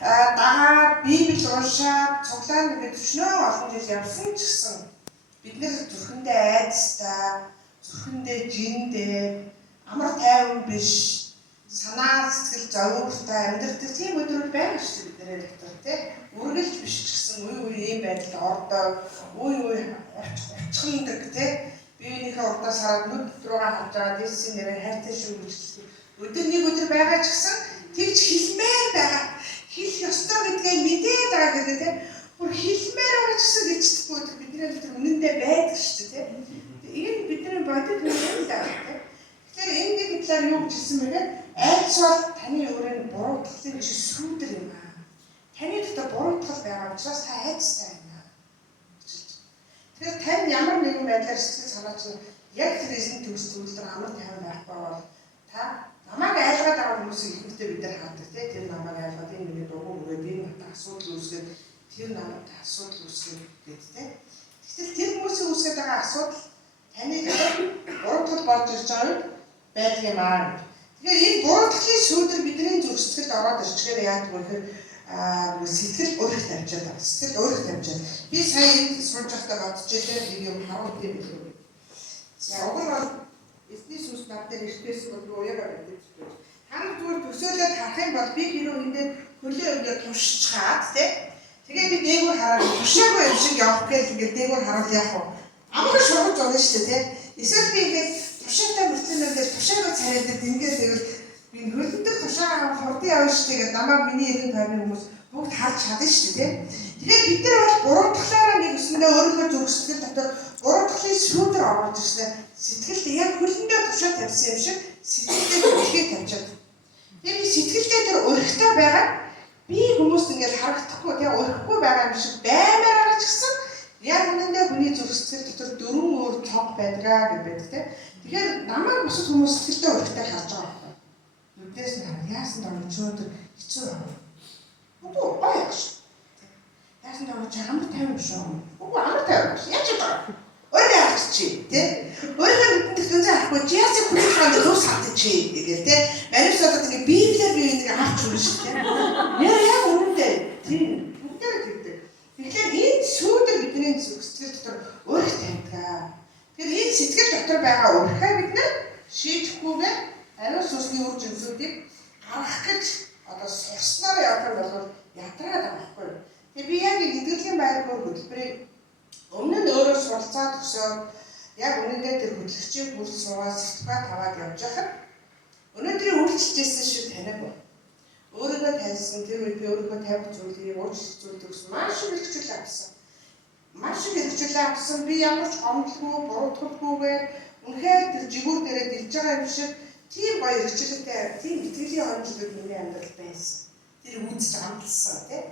дагаад Библи уншаад цуглаанд ингээд төвчнөө олон жил явсан ч гэсэн бид нэр зүрхэндээ айдастай, зүрхэндээ жиндээ амар тайван биш, санаа сэтгэл зовоогтой амьдрэх тийм өдрүүд байна шүү дээ бид нэр дотор тий. Үргэлж биш ч гэсэн үе ийм байдалд ордог, үе очихдаг тий. Биенийхээ урдаас хараад нүд руугаа харж байгаа Есүсийн нэрээр хайртай шүү гэж өдөр нэг өдөр байгаа ч гэсэн тэгж хэлмээр байгаа. Хэлэх ёстой гэдгээ мэдээд байгаа гэдэг тийм бүр хэлмээр байгаа ч гэсэн гэжтэхгүй өдөр бидний өдөр үнэндээ байдаг шүү дээ тийм. Энэ бидний бодит үнэн л байгаа тийм. Тэгэхээр энэ талаар юу гэж хэлсэн бэ гэхээр айлсвал таны өөрийн буруутгалын чи сүудэр юм аа. Таны дотор буруутгал байгаа учраас та айцтай байна. Тэгэхээр тань ямар нэгэн байдлаар сэтгэл санаа чинь яг тэр эзэн төгс төвлөр амар тайван байхгүй бол та намайг айлгаад байгаа хүмүүсийг ихэнхдээ бид нар хаадаг тийм. Тэр намайг айлгаад энэ миний дургуй өгөөд энэ надад асуудал үүсгээд тэр намайг асуудал үүсгээд гэдэг тийм. Гэтэл тэр хүмүүсийн үүсгээд байгаа асуудал таны буруутгал болж ирж байгаа үед байдаг юм аа. Тэгэхээр энэ буруутгалын шүүдэр бидний зүрх сэтгэлд ороод ирчихээр яадаг вэ гэхээр сэтгэл өөрөөр тавьчаад байна. Сэтгэл өөрөөр тавьчаад. Би сая энэ сурж байхдаа бодож байлаа нэг юм харуул юм билүү. За уг нь бол эзний сүнс над дээр ирсэн бол уяагаа гэдэг чинь. Ханг зүгээр төсөөлөд харах юм бол би хэрэг эндээ хөлөө өвлөө тушчаад тэгээ би дээгүүр хараад тушаагүй юм шиг явах гээл ингээд дээгүүр хараад яах вэ? Амар шургаж байгаа шүү дээ тийм. Эсвэл би ингээд тушаатай мөртлөнөөс тушаагаа царайдад ингээд тэгэл би хөлөндөр тушаагаа хурдан явна шүү дээ гэдэг намайг миний эргэн тойрны хүмүүс бүгд харж чадна шүү дээ тийм. Тэгэхээр бид нар бол буруутгалаараа нэг өсөндөө өөрийнхөө зүрх сэтгэл дотор буруутгалын шүүдэр орж ирсэн. Сэтгэлд яг хөлөндөө тушаа тавьсан юм шиг сэтгэлдээ үлхий тавьчаад. Тэгээ би сэтгэлдээ тэр өрхтэй байгаа би хүмүүст ингээд харагдахгүй тэгээ өрхгүй байгаа юм шиг баймаар байгаа ч гэсэн яг үнэндээ хүний зүрх сэтгэл дотор дөрвөн өөр цог байдгаа гэж байдаг тийм. Тэгэхээр намайг бусад хүмүүс сэтгэлдээ өрхтэй харж байгаа байхгүй. Нүдээс нь яасан даа чөөдөр хэцүү байна. Үгүй баяаш. Яасан даа чи амар тайван шүү. Үгүй амар тайван. Яаж байгаа? Өөрөө харчих тий. Өөрөө мэддэг зэн харахгүй чи яасан хүлээж байгаа юм сатчих гээл тий. Манифестод нэг библиэр би нэг авч өгнө шүү тий. Яг үнэндээ тий. Бүгдээр тэгдэг. Тэгэхээр энэ шүүдэр бидний сэтгэл дотор өрх тавьдаг. Тэгэхээр энэ сэтгэл дотор байгаа өрхөө бид нар шийдэхгүйгээр ариун сүнсний үр жимсүүдийг гаргах гэж одоо сурснаар явах юм бол ядраад байгаа байхгүй. Тэгээ би яг эдгэрлийн байрны хөтөлбөрийг өмнө нь өөрөө суралцаад өгсөөр яг үнэндээ тэр хөтлөгчийн бүрд суугаад сертификат аваад явж байхад өнөөдрийн үйлчлэжсэн шиг таныг өөрийгөө таньсан тэр үед би өөрийгөө тавих зүйлийг уучлах зүйлийг өгсөн маш их хэрэгжүүлээ авсан. Маш их хэрэгжүүлээ авсан. Би ямар ч гомдлгүй, буруутгалгүйгээр үнэхээр тэр жигүүр дээрээ дэлж байгаа юм шиг тийм гоё хэрэгжүүлэлтэй, тийм итгэлийн онцлог миний амьдрал байсан. Тэр үзэж амталсан тийм.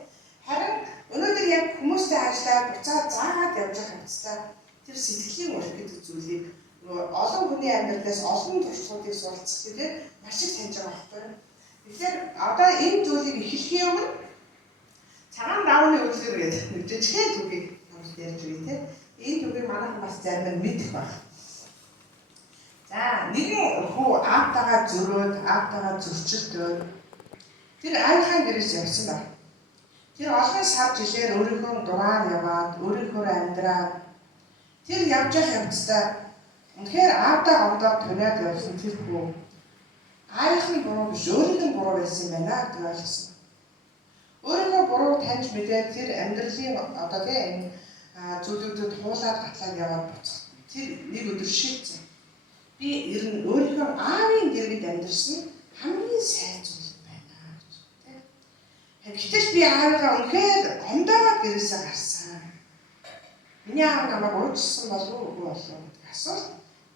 Харин өнөөдөр яг хүмүүстэй ажиллаад буцаад заагаад явж байгаа хэвчээ тэр сэтгэлийн урт гэдэг зүйлийг олон хүний амьдралаас олон туршлагуудыг суралцах гэдэг маш их таньж байгаа байхгүй. Тэгэхээр одоо энэ зүйлийг эхлэхийн өмнө цагаан давны үйлдвэр гэдэг нэг жижигхэн түүхийг хамт ярьж өгье тийм. Энэ түүхийг манайхан бас зарим нь мэдэх байна. За нэгэн хүү аавтайгаа зөрөөд, аавтайгаа зөрчилдөөд тэр аавынхаа гэрээс явсан байна. Тэр олон сар жилээр өөрийнхөө дугаар яваад, өөрийнхөө амьдраад тэр явж явах явцдаа үнэхээр аавдаа гомдоод туниад явсан тэр хүү аавынх нь буруу биш, өөрийнх нь буруу байсан юм байна гэж ойлгосон. Өөрийнхөө буруу таньж мэдээд тэр амьдралын одоо тийм зүйлүүдэд хуулаад гатлаад яваад буцах. Тэр нэг өдөр шийдсэн. Би ер нь өөрийнхөө аавын дэргэд амьдэрсэн хамгийн сайн зүйл байна гэж тийм. Гэтэл би аавыгаа үнэхээр гомдоод гэрээсээ гарсан. Миний аав намайг уучсан болов уу үгүй болов уу гэдэг асуулт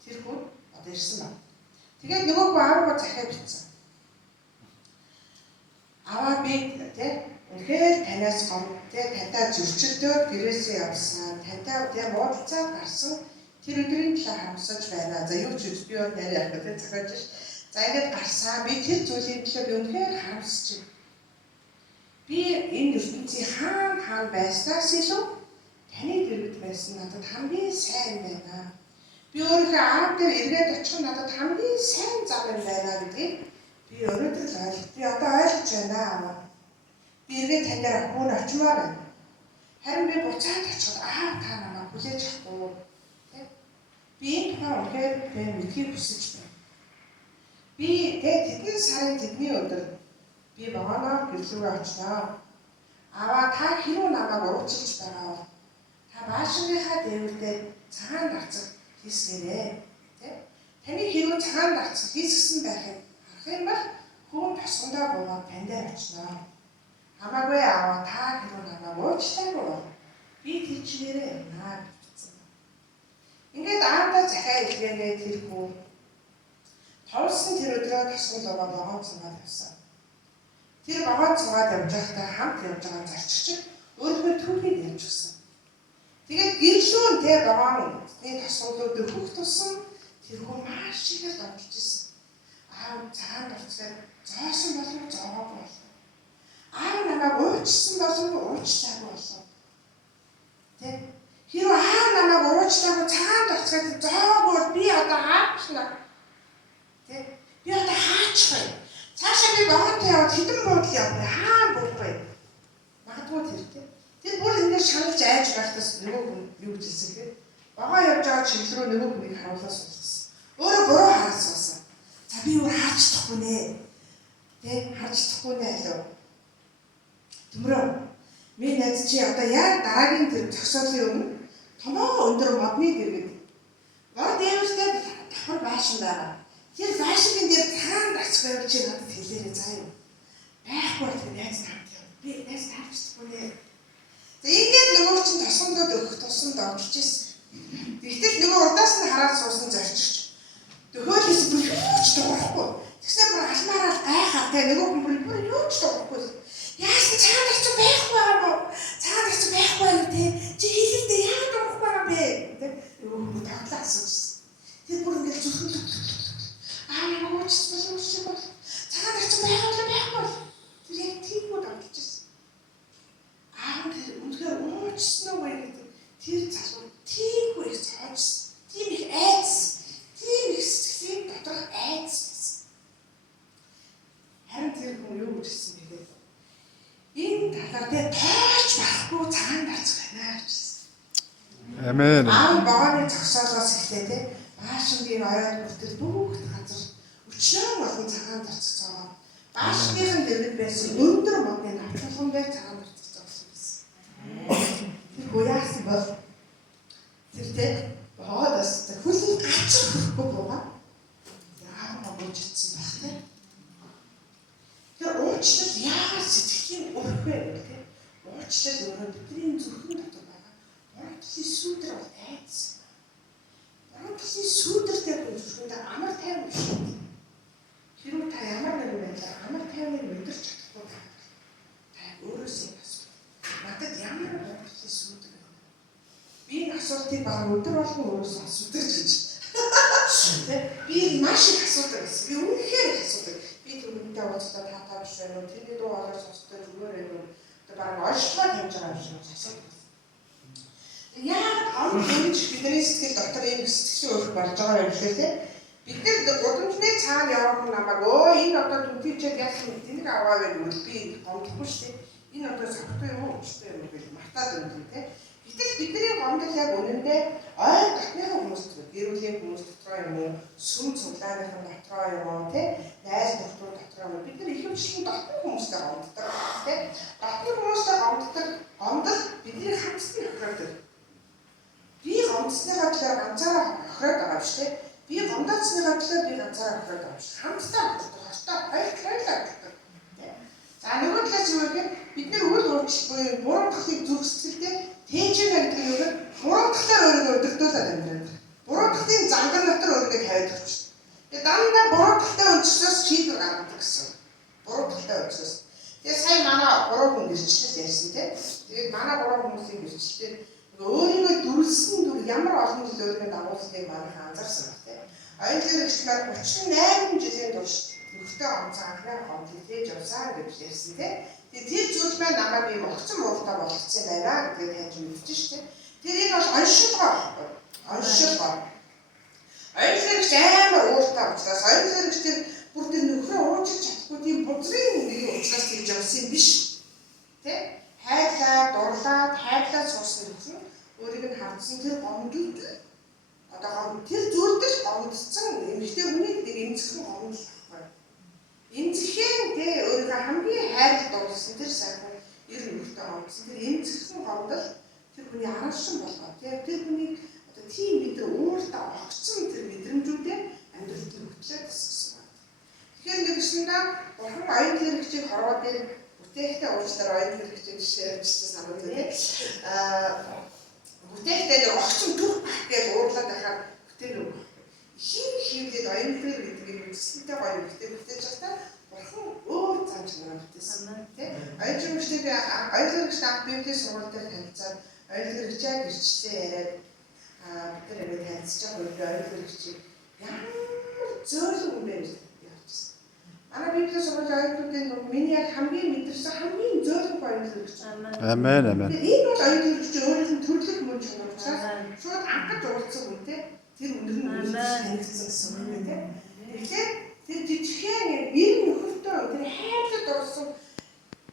тэр хүн одоо ирсэн байна. Тэгээд нөгөө хүн аавгаа захиа битсэн. Аваа би тийм үнэхээр танаас гомд тийм тантай зөрчилдөөд гэрээсээ явсан. Тантай тийм уудалцаад гарсан. Тэр өдрийн талаар хамсаж байна. За юу ч үгүй би өөр яриа авах гэдэг захиаж ш. За ингээд гарсан. Би тэр зүйлийн төлөө үнэхээр харамсаж байна. Би энэ ертөнцийн хаана байснаас илүү таны дэргэд байсан надад хамгийн сайн байна. Би өөрийнхөө аав дээр эргээд очих нь надад хамгийн сайн зам юм байна гэдгийг би өнөөдөр ойлгох. Би одоо ойлгож байна аваа. Би Тэгээд тань дээр хүүн очимоор байна. Харин би буцаад очиход та намайг хүлээж авахгүй. Би энэ тухай үнэхээр мэдхийг хүсэж байна. Би тэдний сарын тэдний өдөр би баганаа гэрлүүгээ очихноо. Аваа та хэрүү намайг уучлж байгаа бол та баашингийнхаа дээвэрдээ цагаан дарцаг хийсгээрэй. Таны хэрүү цагаан дарцаг хийсгсэн байхыг харах юм бол хүн тосгондоо буугаад тань дээр очиноо. Хамаагүй аваа та хэрүү намайг уучлаагүй бол би тэр чигээрээ явнаа гэсэн. Ингээд аавда захиа илгээгээ тэр хүн товлсон тэр өдрөө тосгондоо богоон цугаад явсан. Тэр богоон цугаад явж байхдаа хамт явж байгаа зарчигч өөрийнхөө түүхийг ярьж өгсөн. Тэгээд гэрлүүн тэр богооны тосгонлууд хөх тусан тэр хүн маш ихээр донтолж ирсэн. Аав цагаан дарцгаар зоосон болов зоогоогүй болов. Аав намайг уучсан болов уучлаагүй болов. Хэрвээ аав намайг уучлаагүй цагаан дарцгаар зоогоогүй би одоо хаачна. Би одоо хаачих вэ? Цаашаа би богоонтой яваад хэдэн буудал явах вэ? Хаан буудах вэ? Магадгүй тэр. Тэр бүр ингэ шаналж айж байхдаас нөгөө хүн юу гэж хэлсэн гэхээр богоо явж байгаа чиглэл рүү нөгөө хүнийг харуулсан суулсан. Өөрөө буруу хаасан. За би өөр харж чадахгүй нэ. Харж чадахгүй нэ алуу. Төмрөө. Миний найз чи одоо яг дараагийн тэр зогсоолын өмнө томоо өндөр модны дэргэд. Гол дээвэртэй давхар байшин байгаа. Тэр байшингийн дээр цагаан дарцах байвал чи надад хэлээрэй заа юу. Байхгүй бол найз хамт яв. Би найз харж чадахгүй нэ. За ингээд нөгөө чинь тосгондод өгөх тусам догтлж ирсэн. Тэгтэл нөгөө урдаас нь хараад суусан зорчигч. Төхөөлөөс бүр юу ч дуурахгүй. Тэгснээр бүр алмаараа гайхаа нөгөө хүн бүр юу ч дуурахгүй. Яасан цагаан дарцаг байхгүй байгаа мó? Цагаан дарцаг байхгүй юу те? Чи хэлэхдээ яагаад дуурахгүй байгаа бэ? Нөгөө хүн таглаа асуусан. Тэр бүр ингээд зүрхэн намайг уучлсан бол цагаан дарцаг байхгүй. Тэр яг тийм үү догтлж ирсэн. Тэр үнэхээр уучлсан уу гэдэг тэр залуу тийм их цааш тийм их айц тийм их сэтгэлийн доторх айц байсан. Харин тэр хүн юу гэж хэлсэн бэ? Энэ талаар тоож байхгүй цагаан дарцаг байна гэж хэлсэн. Амен. Богооны зогсоолоос эхлээ баашингийн оройд бүртэл бүгд газар өчнөө болон цагаан дарцаг зогоо. Баашингийн дэргэд байсан өндөр модны навчлаган дээр цагаан дарцаг зогсон байсан. Тэр гояасан бол тэр богоодоос хүлийн гацар хүрхгүй буугаа. Яагаад буужчихсан байх те? Тэр уучлал яагаад сэтгэлийн өрхвэ гэх уучлал өөрөө бидний зүрхэн дотор байгаа. Бурхны сүдэр бол айц. Бурхны сүдэртэй зүрхэндээ амар тайван биш. Хэрвээ та ямар нэгэн байдлаар амар тайвныг мэдэрч чадахгүй та өөрөөсөө асуу. Надад ямар бурхны сүдэр вэ? Би энэ асуултыг баг өдөр болгон өөрөөсөө асуудаг гэж. Би маш их асуудаг байсан. Би үнэхээр их асуудаг. Би түрүүндээ уулзалтаа таатаа биш байна уу? Тэрний дуу хоолой сонсдог зүгээр байна уу? Одоо баг ойшлоо тавьж байгаа юм шиг асуудаг. Яагаад амт хэмж бидний сэтгэл дотор ийм сэтгэлийн өөрчлөлт болж байгаа юм гэхээр бид нар гудамжны цаана явах намайг энэ одоо түнхийчээд яасан тэнэг аваа гэвэл би гомдохгүй шүү дээ. Энэ одоо сахтай юм уу өчтэй юм гэж мартаад байна тийм. Гэтэл бидний гомдол яг үнэндээ ой дотны хүмүүс гэрүүлийн хүмүүс дотроо юм уу сүм цуглааныхан дотроо юм уу тийм найз дотроо дотроо юм бид нар ихэвчлэн дотны хүмүүстэй гомддог тийм. Дотны хүмүүстэй гомдол бидний хамтдын охирдог. Би гомдсныхаа төлөө ганцаараа охироод байгаа биш тийм. Би гомдоцсныхаа төлөө би ганцаараа охироод байгаа биш. Хамтдаа охирдог. Хаштай хоёулаа охирдог. За нөгөө талаас юу гэхээр бид нар үйл өөрчлөлт буюу буруу тахлыг зүрх сэтгэлдээ тээжээ гэдэг нь өөрөө буруу тахлаар өөрийгөө өдөртүүлээд амьдраад. Буруу тахлын зангар дотор өөрийгөө тавиад өгч. Тэгээ дандаа буруу тахлаа өнцгөөс шийдвэр гаргадаг гэсэн. Буруу тахлаа өнцгөөс. Тэгээ сая манай буруу хүн гэрчлэл ярьсан тийм. Тэгээд манай буруу хүмүүсийн гэрчлэлээр өөрийгөө дүрлсэн дүр ямар олон жил өөрийгөө дагуулсныг манайхан анзаарсан баг тийм. Оюутны гэрчлэлээр 38 жилийн турш нөхдөд онцгой анхны гомдлыг тээж явсан гэж ярьсан тийм. Тэгээд тэр зүйл маань намайг ийм огцон мууртай болгоцсон байна гэдгийг таньж мэдчихэж шүү дээ. Тэрийг бол оншилгоо байхгүй. Оншилгоо. Оюутны амар ууртай учраас оюутны бүр тэр нөхрөө уучлах чадахгүй тийм бузрын нэг учраас хийж явсан юм биш. Тэ? Хайрлаа, дурлаад, хайрлаад суусан гэсэн өөрийг нь хардсан тэр гомдод одоо тэр зүйлдэл гомдсон эмэгтэй хүний нэг эмзэгхэн гомдол байхгүй. Эмзэгхэн тэ өөрийнхөө хамгийн хайрлалт дурлсан тэр сайхан ер нөхөртэй гомдсон тэр эмзэгхэн гомдол тэр хүний араншин болгоо. Тэр хүний одоо тийм бид нар өөртөө огцсон тэр мэдрэмжүүдээ амьдралд нь хөтлөөд тасгсан байна. Тэгэхээр нэгсэндээ бурхан оюун хэрэгчийг хорвоо дээр бүтээхтэй уучлаар оюун хэрэгчийг жишээлбэлсэн санагдав. Бүтээхтэй нэг огцон түр гэж уурлаад байхаар бүтээн үг. Хийлээд оюун хэрэг гэдэг нь үсэлтэй гоё бүтээж байхдаа бурхан өөр зам чанараар бүтээсэн. Тэ? Оюун хэрэгчтэй анх Библийн сургууль дээр танилцаад оюун хэрэгчээ гэрчлээ яриад бид нар ингээд танилцж байгаа үед оюун хэрэгчийг ямар зөөлөн юм бэ гэж явуулсан. Манай Библийн сургуулийн оюутнуудын миний яг хамгийн мэдэрсэн хамгийн зөөлөн оюун хэрэгч. Амен, амен. Энэ бол оюун хэрэгч өөрийнх нь төрлөх мөн чанар учраас шууд анхаж уулзсан үнтэй тэр өндөр нь танилцсан гэсэн үг нэ. Тэгэхээр тэр жижигхэн ер нөхөртөө тэр хайрлаад орсон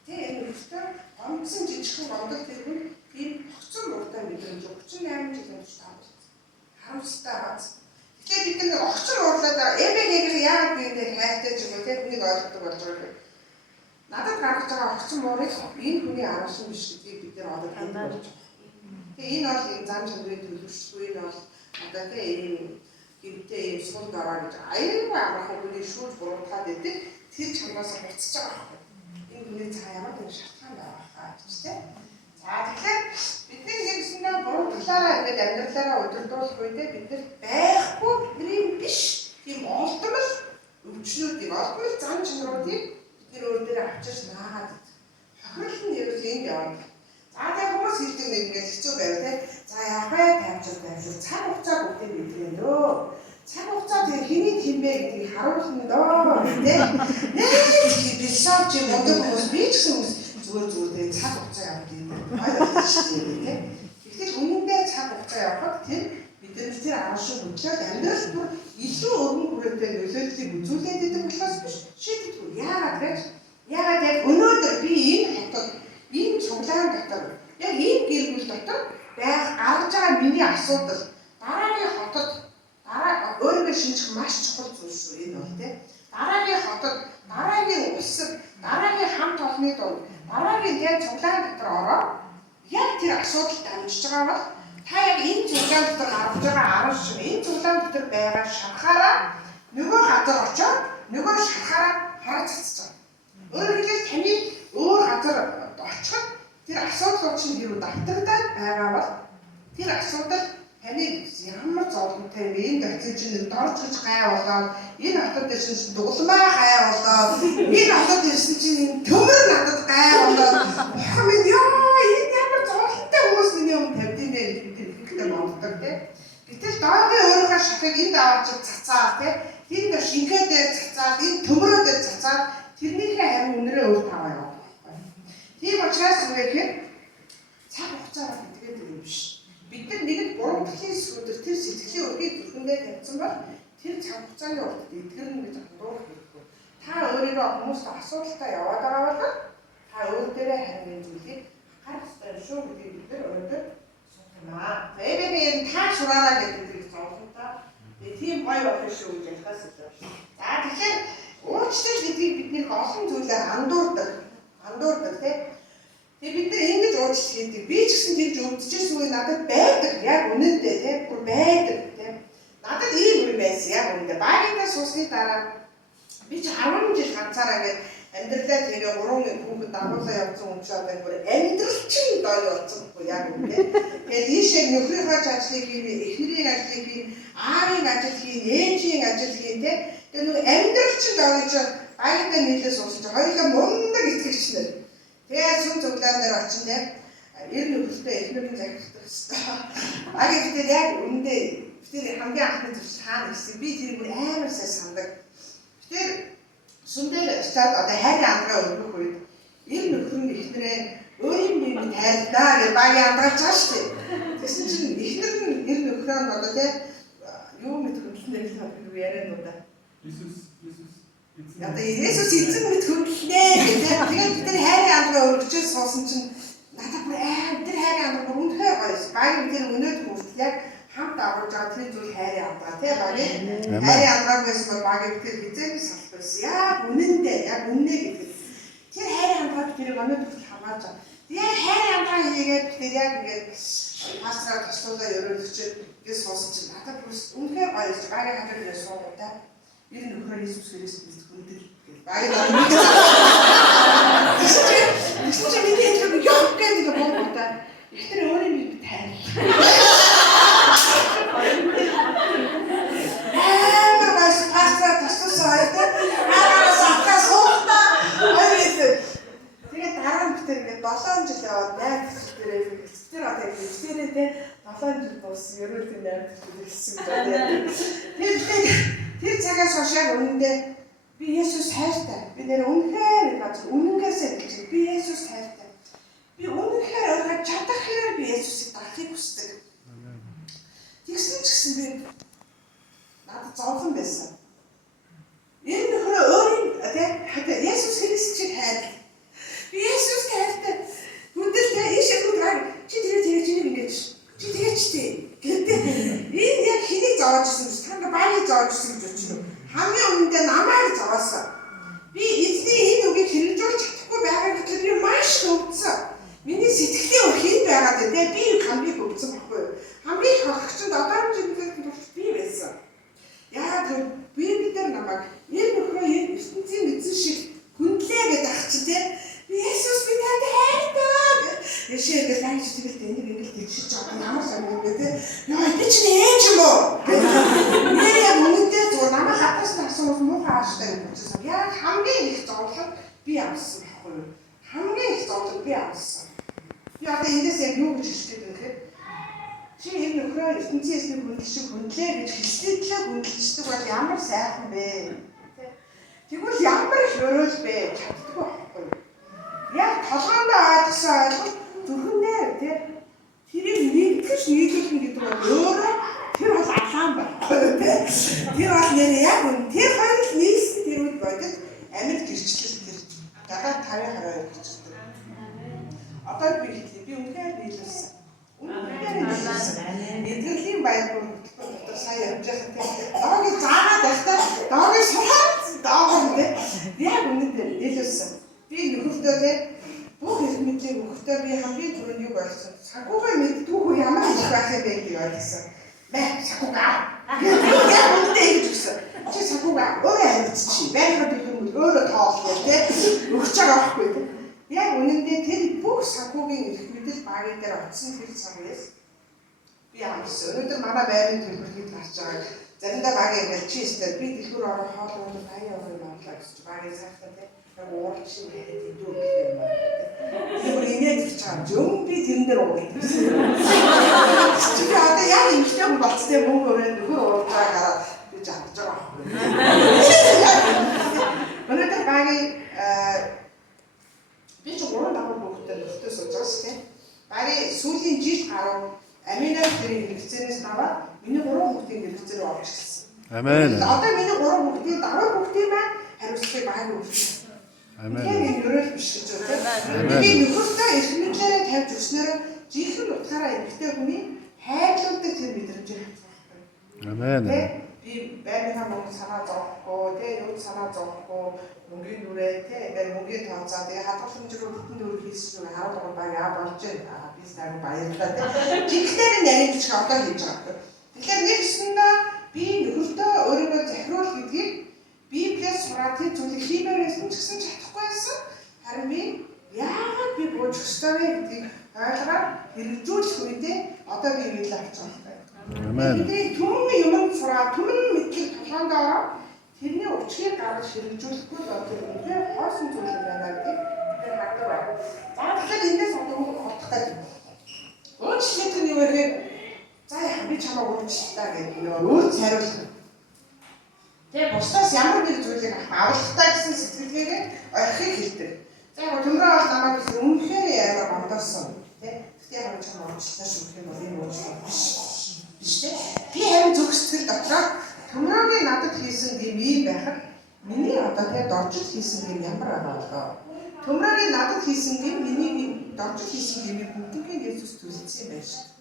тэр нөхөртөө гомдсон жижигхэн гомдол тэр хүн ийм хогцон муутай мэдрэмж 38 жилийн турш таавал харамсалтай бац. Тэгэхээр бид нэг огцон уурлаад эбэгээр яагаад би энэ хайртай ч юм уу тэр хүнийг ойлгодог болж байгаа юм. Надад гаргаж байгаа огцон муурыг энэ хүний аруулсан биш гэдгийг бид нэр одоо хэлж болж байгаа. Тэгээ энэ бол зам чанарын төлөвшгүй энэ бол одоо тийм гинтээ юм сул дараа гэж аюулгүй амархан хүний шүүж буруутгаад идэг тэр чанаас буцаж байгаа байхгүй. Энэ хүний цаа ямар нэг шалтгаан байгаа гэж тийм. За тэгэхээр бидний нэгсэндээ буруу талаараа ингээд амьдралаараа удирдуулах үедээ бид нар байхгүй бидний биш тийм олдмол өвчнүүдийг олдмол зам чанаруудыг бид нэр өөр дээр авчирч наагаад хохирол нь яг л энд яваад. За тэгээ хүмүүс хэлдэг нэг ингээд хэцүү байв те. За яах вэ? Тавьж цаг хугацаа бүгдийг мэдгэн дөө. Цаг хугацаа тэгээ хэний хэмбэ гэдгийг харуулна доо те. Нээ бишав чи модог хүмүүс би ч гэсэн зүгээр тэгээ цаг хугацаа яваад юм. Ойлгож шүү дээ. Тэгэхээр үнэндээ цаг хугацаа явахад тэр бидний тэр аашиг хөдлөөд амьдрал бүр илүү өргөн хүрээтэй нөлөөллийг үзүүлээд идэг болохоос биш шийдэггүй. Яагаад яг өнөөдөр би энэ цуглаан дотор яг энэ гэр бүл дотор гаргаж байгаа миний асуудал дараагийн хотод өөрийгөө шинжих маш чухал зүйл шүү энэ бол тийм. Дараагийн хотод дараагийн улсад дараагийн хамт олонны дунд дараагийн тэр цуглаан дотор ороо яг тэр асуудалд амжиж байгаа бол та яг энэ цуглаан дотор гарч байгаа арга шиг энэ цуглаан дотор байгаа шархаараа нөгөө газар очоод нөгөө шархаараа харж цацж байгаа. Өөрөөр хэлбэл таны өөр газар очиход тэр асуудал чинь юу давтагдаад байгаа бол тэр асуудал таны ямар зовлонтой вэ? Энэ тацын чинь дорж гэж гай болоод энэ хотод ирсэн дугламаа гай болоод энэ хотод ирсэн чинь төмөр надад гай болоод бурхан минь ёо энэ ямар зовлонтой хүмүүс миний өмнө тавьд юм бэ гэдэг ихтэй боддог тийм. Гэтэл доогийн өөрийнхөө шахыг энд аваач цацаа тийм. Энд шингээ дээр цацаад энэ төмөрөө дээр цацаад тэрнийхээ харин үнэрээ өөр таваа яваа. Тийм учраас юу гэхээр цаг хугацаа гэдэг юм биш. Бид нар нэгэн буруутгалын сүдэр тэр сэтгэлийн өргөийг зүрхэндээ тавьсан бол тэр цаг хугацааны уртад эдгэрнэ гэж андуурах хэрэггүй. Та өөрийгөө хүмүүст асуудалтай яваад байгаа бол та өөр дээрээ харин энэ зүйлийг анхаарах хэрэгтэй шүү гэдгийг бид нар өнөөдөр судалнаа. Эбэгээр та сураараа гэдэг зовлонтой тийм гоё болох шүү гэж ялгаас илээ. За тэгэхээр уучлал гэдгийг бид нэр олон зүйлээр андуурдаг тийм. Тэгээ бид нар ингэж уучлал хийдэг. Би ч гэсэн тэгж өвдөжсэн үе надад байдаг. Яг үнэндээ тийм бүр байдаг тийм. Надад ийм юм байсан яг үнэндээ. Багийнаа суусны дараа би ч 10 жил ганцаараа ингэж амьдралаа тэгээ 3 хүүхэд дагуулсан явсан юм шиг байна. Бүр амьдрал чинь доо болсон байхгүй яг үнэндээ. Тэгээд ийшээ нөхрийнхөө ажлыг хийн, эхнэрийн ажлыг хийн, аавын ажил хийн, ээжийн ажил хийн тийм. Тэгээд нөгөө амьдрал чинь доо гэж багийнаа нийлээ суусч хоёулаа мундаг итгэгч нар. Тэгээд сүм цуглаан дээр очин тийм. Ер нь өстэй эхнэрийн захирахдаг хэвээр. Агийн тэгээд яг үнэндээ тэр хамгийн анхны зүйл хаана гэсэн би тэр бүр амар сайн сандаг. Тэр сүмдэр стад одоо хайр амдраа өргөх үед ер нь өхрөн эхнэрээ өөрийн биеийг хайрлаа гэж багийн амдраач байгаа шүү дээ. Тэгсэн чинь эхнэр нь ер нь өхрөө одоо тийм юу мэдэх юм нэр л яриад уу да. Одоо Есүс эзэн мэд хөндлөнэ гэдэг. Тэгээд бид нар хайрын амдраа өргөжөөс суусан чинь надад бүр тэр хайрын амдраа бүр үнэхээр гоё. Баян бид нар өнөөдөр хүртэл яг хамт аварж байгаа тэр зүйл хайрын амдраа тий багийн хайрын амдраа гэсэн бол багийн бид хизээ салбарсан. Яг үнэндээ яг үнэ гэдэг. Тэр хайрын амдраа бид өнөөдөр хүртэл хамгаалж байгаа. Тэгээд хайрын амдраа хийгээд бид яг ингээд пастраа туслуулаа өрөөлөгч гэж суусан чинь надад бүр үнэхээр гоё шүү. Багийн хамтраа гэж суугаад ер нь нөхөр Иесус Христос хүндэл гэж баярлалаа. Чи миний хэлдэг яг гэдэг бодлоо. Ихтер өөрөө би тань. Бас пастор тасцсан сатас ухта. Тэгээд дараа нь битэр ингээд 7 жил яваад 8 дээрээ тэр одоо ихтэрээ те 7 жил дууссан ерөөл тийм 8 жил хэлсэн гэдэг. Тэр цагаас хойш яг үнэндээ би Есүс хайртай. Би нэр үнэхээр газар үнэнгээсээ гэж би Есүс хайртай. Би үнэхээр өөрөө чадах хэрэг би Есүсийг дагахыг хүсдэг. Тэгсэн ч гэсэн би надад зовлон байсан. Энэ нөхөр өөрийн тэгээ Есүс Христосийг хайрлаа. Би Есүс хайртай. Хүндэлтэй ишээ бүгд чи тэгээ чиний ингэж чи тэгээ чтэй. Гэдэг энэ яг хэнийг зовоож ирсэн бэ? Танд баяг зовоож ирсэн гэж бодчих нь. Хамгийн өмнөдөө намайг зовоосон. Би эзний энэ үгийг хэрэгжүүлж чадахгүй байгаа гэтэл би маш өвдсөн. Миний сэтгэлийн өрхийн байгаад байна. Би хамгийн өвдсөн байхгүй юу? Хамгийн хохирчнд одоо жинхэнэ турш би байсан. Яг би бид нар намайг энэ нөхрөө ертөнцийн эзэн шиг хүндлээ гэдэг ах чи те. Есүс би танд хайртай. Яшээ гэж тэгэл энийг ингэж тэгшиж байгаа ямар сонирхол бэ те. Яа би чи ээж юм уу? Нэр яг үнэндээ зүгээр намайг хатаас тагсан муухай ааштай гэж бодсон. Яг хамгийн их зовлон би авсан байхгүй юу? Хамгийн их зовлон би авсан. Би одоо эндээс яг юу гэж хэлэх гээд байна гэхээр чи энэ нөхрөө ертөнцийн эзний хүндэл шиг хүндлээ гэж хэлсэтлээ хүндэлцдэг бол ямар сайхан бэ? Тэгвэл ямар их өрөөл бэ? Чаддаггүй байхгүй юу? Яг толгоондоо ойлгосон ойлголт зүрхэндээ тий тэрийг нэгтгэж нийлүүлнэ гэдэг бол өөрөө тэр бол алаан байхгүй тий. Тэр бол нэр яг үн тэр хоёр л нийлсэн тэр үед бодит амьд гэрчлэл тэр гадаад 50-22 гэрчлэл. Одоо би хэлээ би үнэхээр нийлүүлсэн. Үнэхээр нийлүүлсэн. Эдгэрлийн баяргууд дотор сая явж байгаа тий. Доогийн заагаад байхдаа доогийн сураад доогоо тий. Яг үнэхээр нийлүүлсэн. Би нөхөртөө тий бүх их мэдлийг өгөхдөө би хамгийн түрүүнд юу ойлгосон? Санхугаа мэддгүй хүү ямар их байх юм бэ гэж ойлгосон. Мэ санхугаа. Яг үнэндээ ингэж өгсөн. Чи санхугаа өөрөө амьдчих. Байгаад төлөвлөмөл өөрөө тоолох тий. Өгч байгаа байхгүй тий. Яг үнэндээ тэр бүх санхугийн их мэдл багийн дээр очсон тэр цагаас би амарсан. Өнөөдөр манай байрны төлбөрийг гарч байгаа. Заримдаа багийн ингээд чи өстөр би дэлгүүр орох хоолойд баяа орох юм байна гэж багийн цаашаа тий. Яг уурч шиг яриад идүү гэх юм байна. Тэр инээд ирж байгаа юм би тэрэн дээр уурлаа. Чи одоо яг ихтэй хүн болцтой мөнгө өрөө нөхөр уурлж байгаагаар би чадж байгаа байхгүй. Өнөөдөр багийн би ч 3 давуу бүгдээ нөхдөд сууж байгаа шүү дээ. Багийн сүүлийн жил гаруй аминаа тэрийн хэрэгцээнээс аваад миний 3 хүүхдийн хэрэгцээ рүү орж ирсэн. Амен. Одоо миний 3 хүүхдийн давуу хүүхдийн маань хариуцлагыг багийн өгсөн. Амен. Тэгээд ерөөл биш гэж байна. Тэгээд нөхөртөө их мэдлээрээ тавьж өснөөр жинхэнэ утгаараа эмэгтэй хүний хайрлуулдаг тэр мэдрэмжийг хавцгаахгүй. Амен. Би байрныхаа мөнгө санаа зовхгүй, тэгээд юу санаа зовхгүй, мөнгөний дүрээ тэгээд ингээд мөнгөний тооцоо тэгээд хадгаламжруу бүтэн дүр хийсэн чинь 10 дугаар баг яа болж байна. Би сайн баярлалаа. Жинхэнэ нарийн бичиг одоо хийж байгаа. Тэгэхээр нэгсэндээ би нөхөртөө өөрийгөө захируул гэдгийг Библиэс сураад тэр зүйлийг хиймээрээс нь ч гэсэн чадахгүй байсан. Харин би яагаад би бууж өстой вэ гэдгийг ойлгоод хэрэгжүүлэх үедээ одоо би биелээ авч байгаа юм. Амен. Би түмэн юм сураад түмэн мэдлэг толгоонд ороод тэрний өвчгийг гаргаж хэрэгжүүлэхгүй бол тэр үнээр хоосон зүйл байна гэдэг тэр харддаг байна. За тэгэхээр эндээс одоо утгатай юм. Уучлалт нь юу вэ гэхээр за яа би чамаа уучлаа гэдэг өөр хариулт. Тэгээ бусдаас ямар нэг зүйлийг авралтай гэсэн сэтгэлгээгээ орхийг хэлдэг. За яг төмрөө бол намайг үнэхээр яагаад гомдоосон тий. Тэгтээ харин ч уучлаа шүү гэх юм бол энэ уучлал биш тий. Би харин зөв сэтгэл дотроо төмрөөгийн надад хийсэн юм байхад Миний одоо тэгээд доржил хийсэн юм ямар байгаа болоо. Төмрөний надад хийсэн юм миний доржил хийсэн юм бүгдийг Есүс төлсөн юм байна шүү.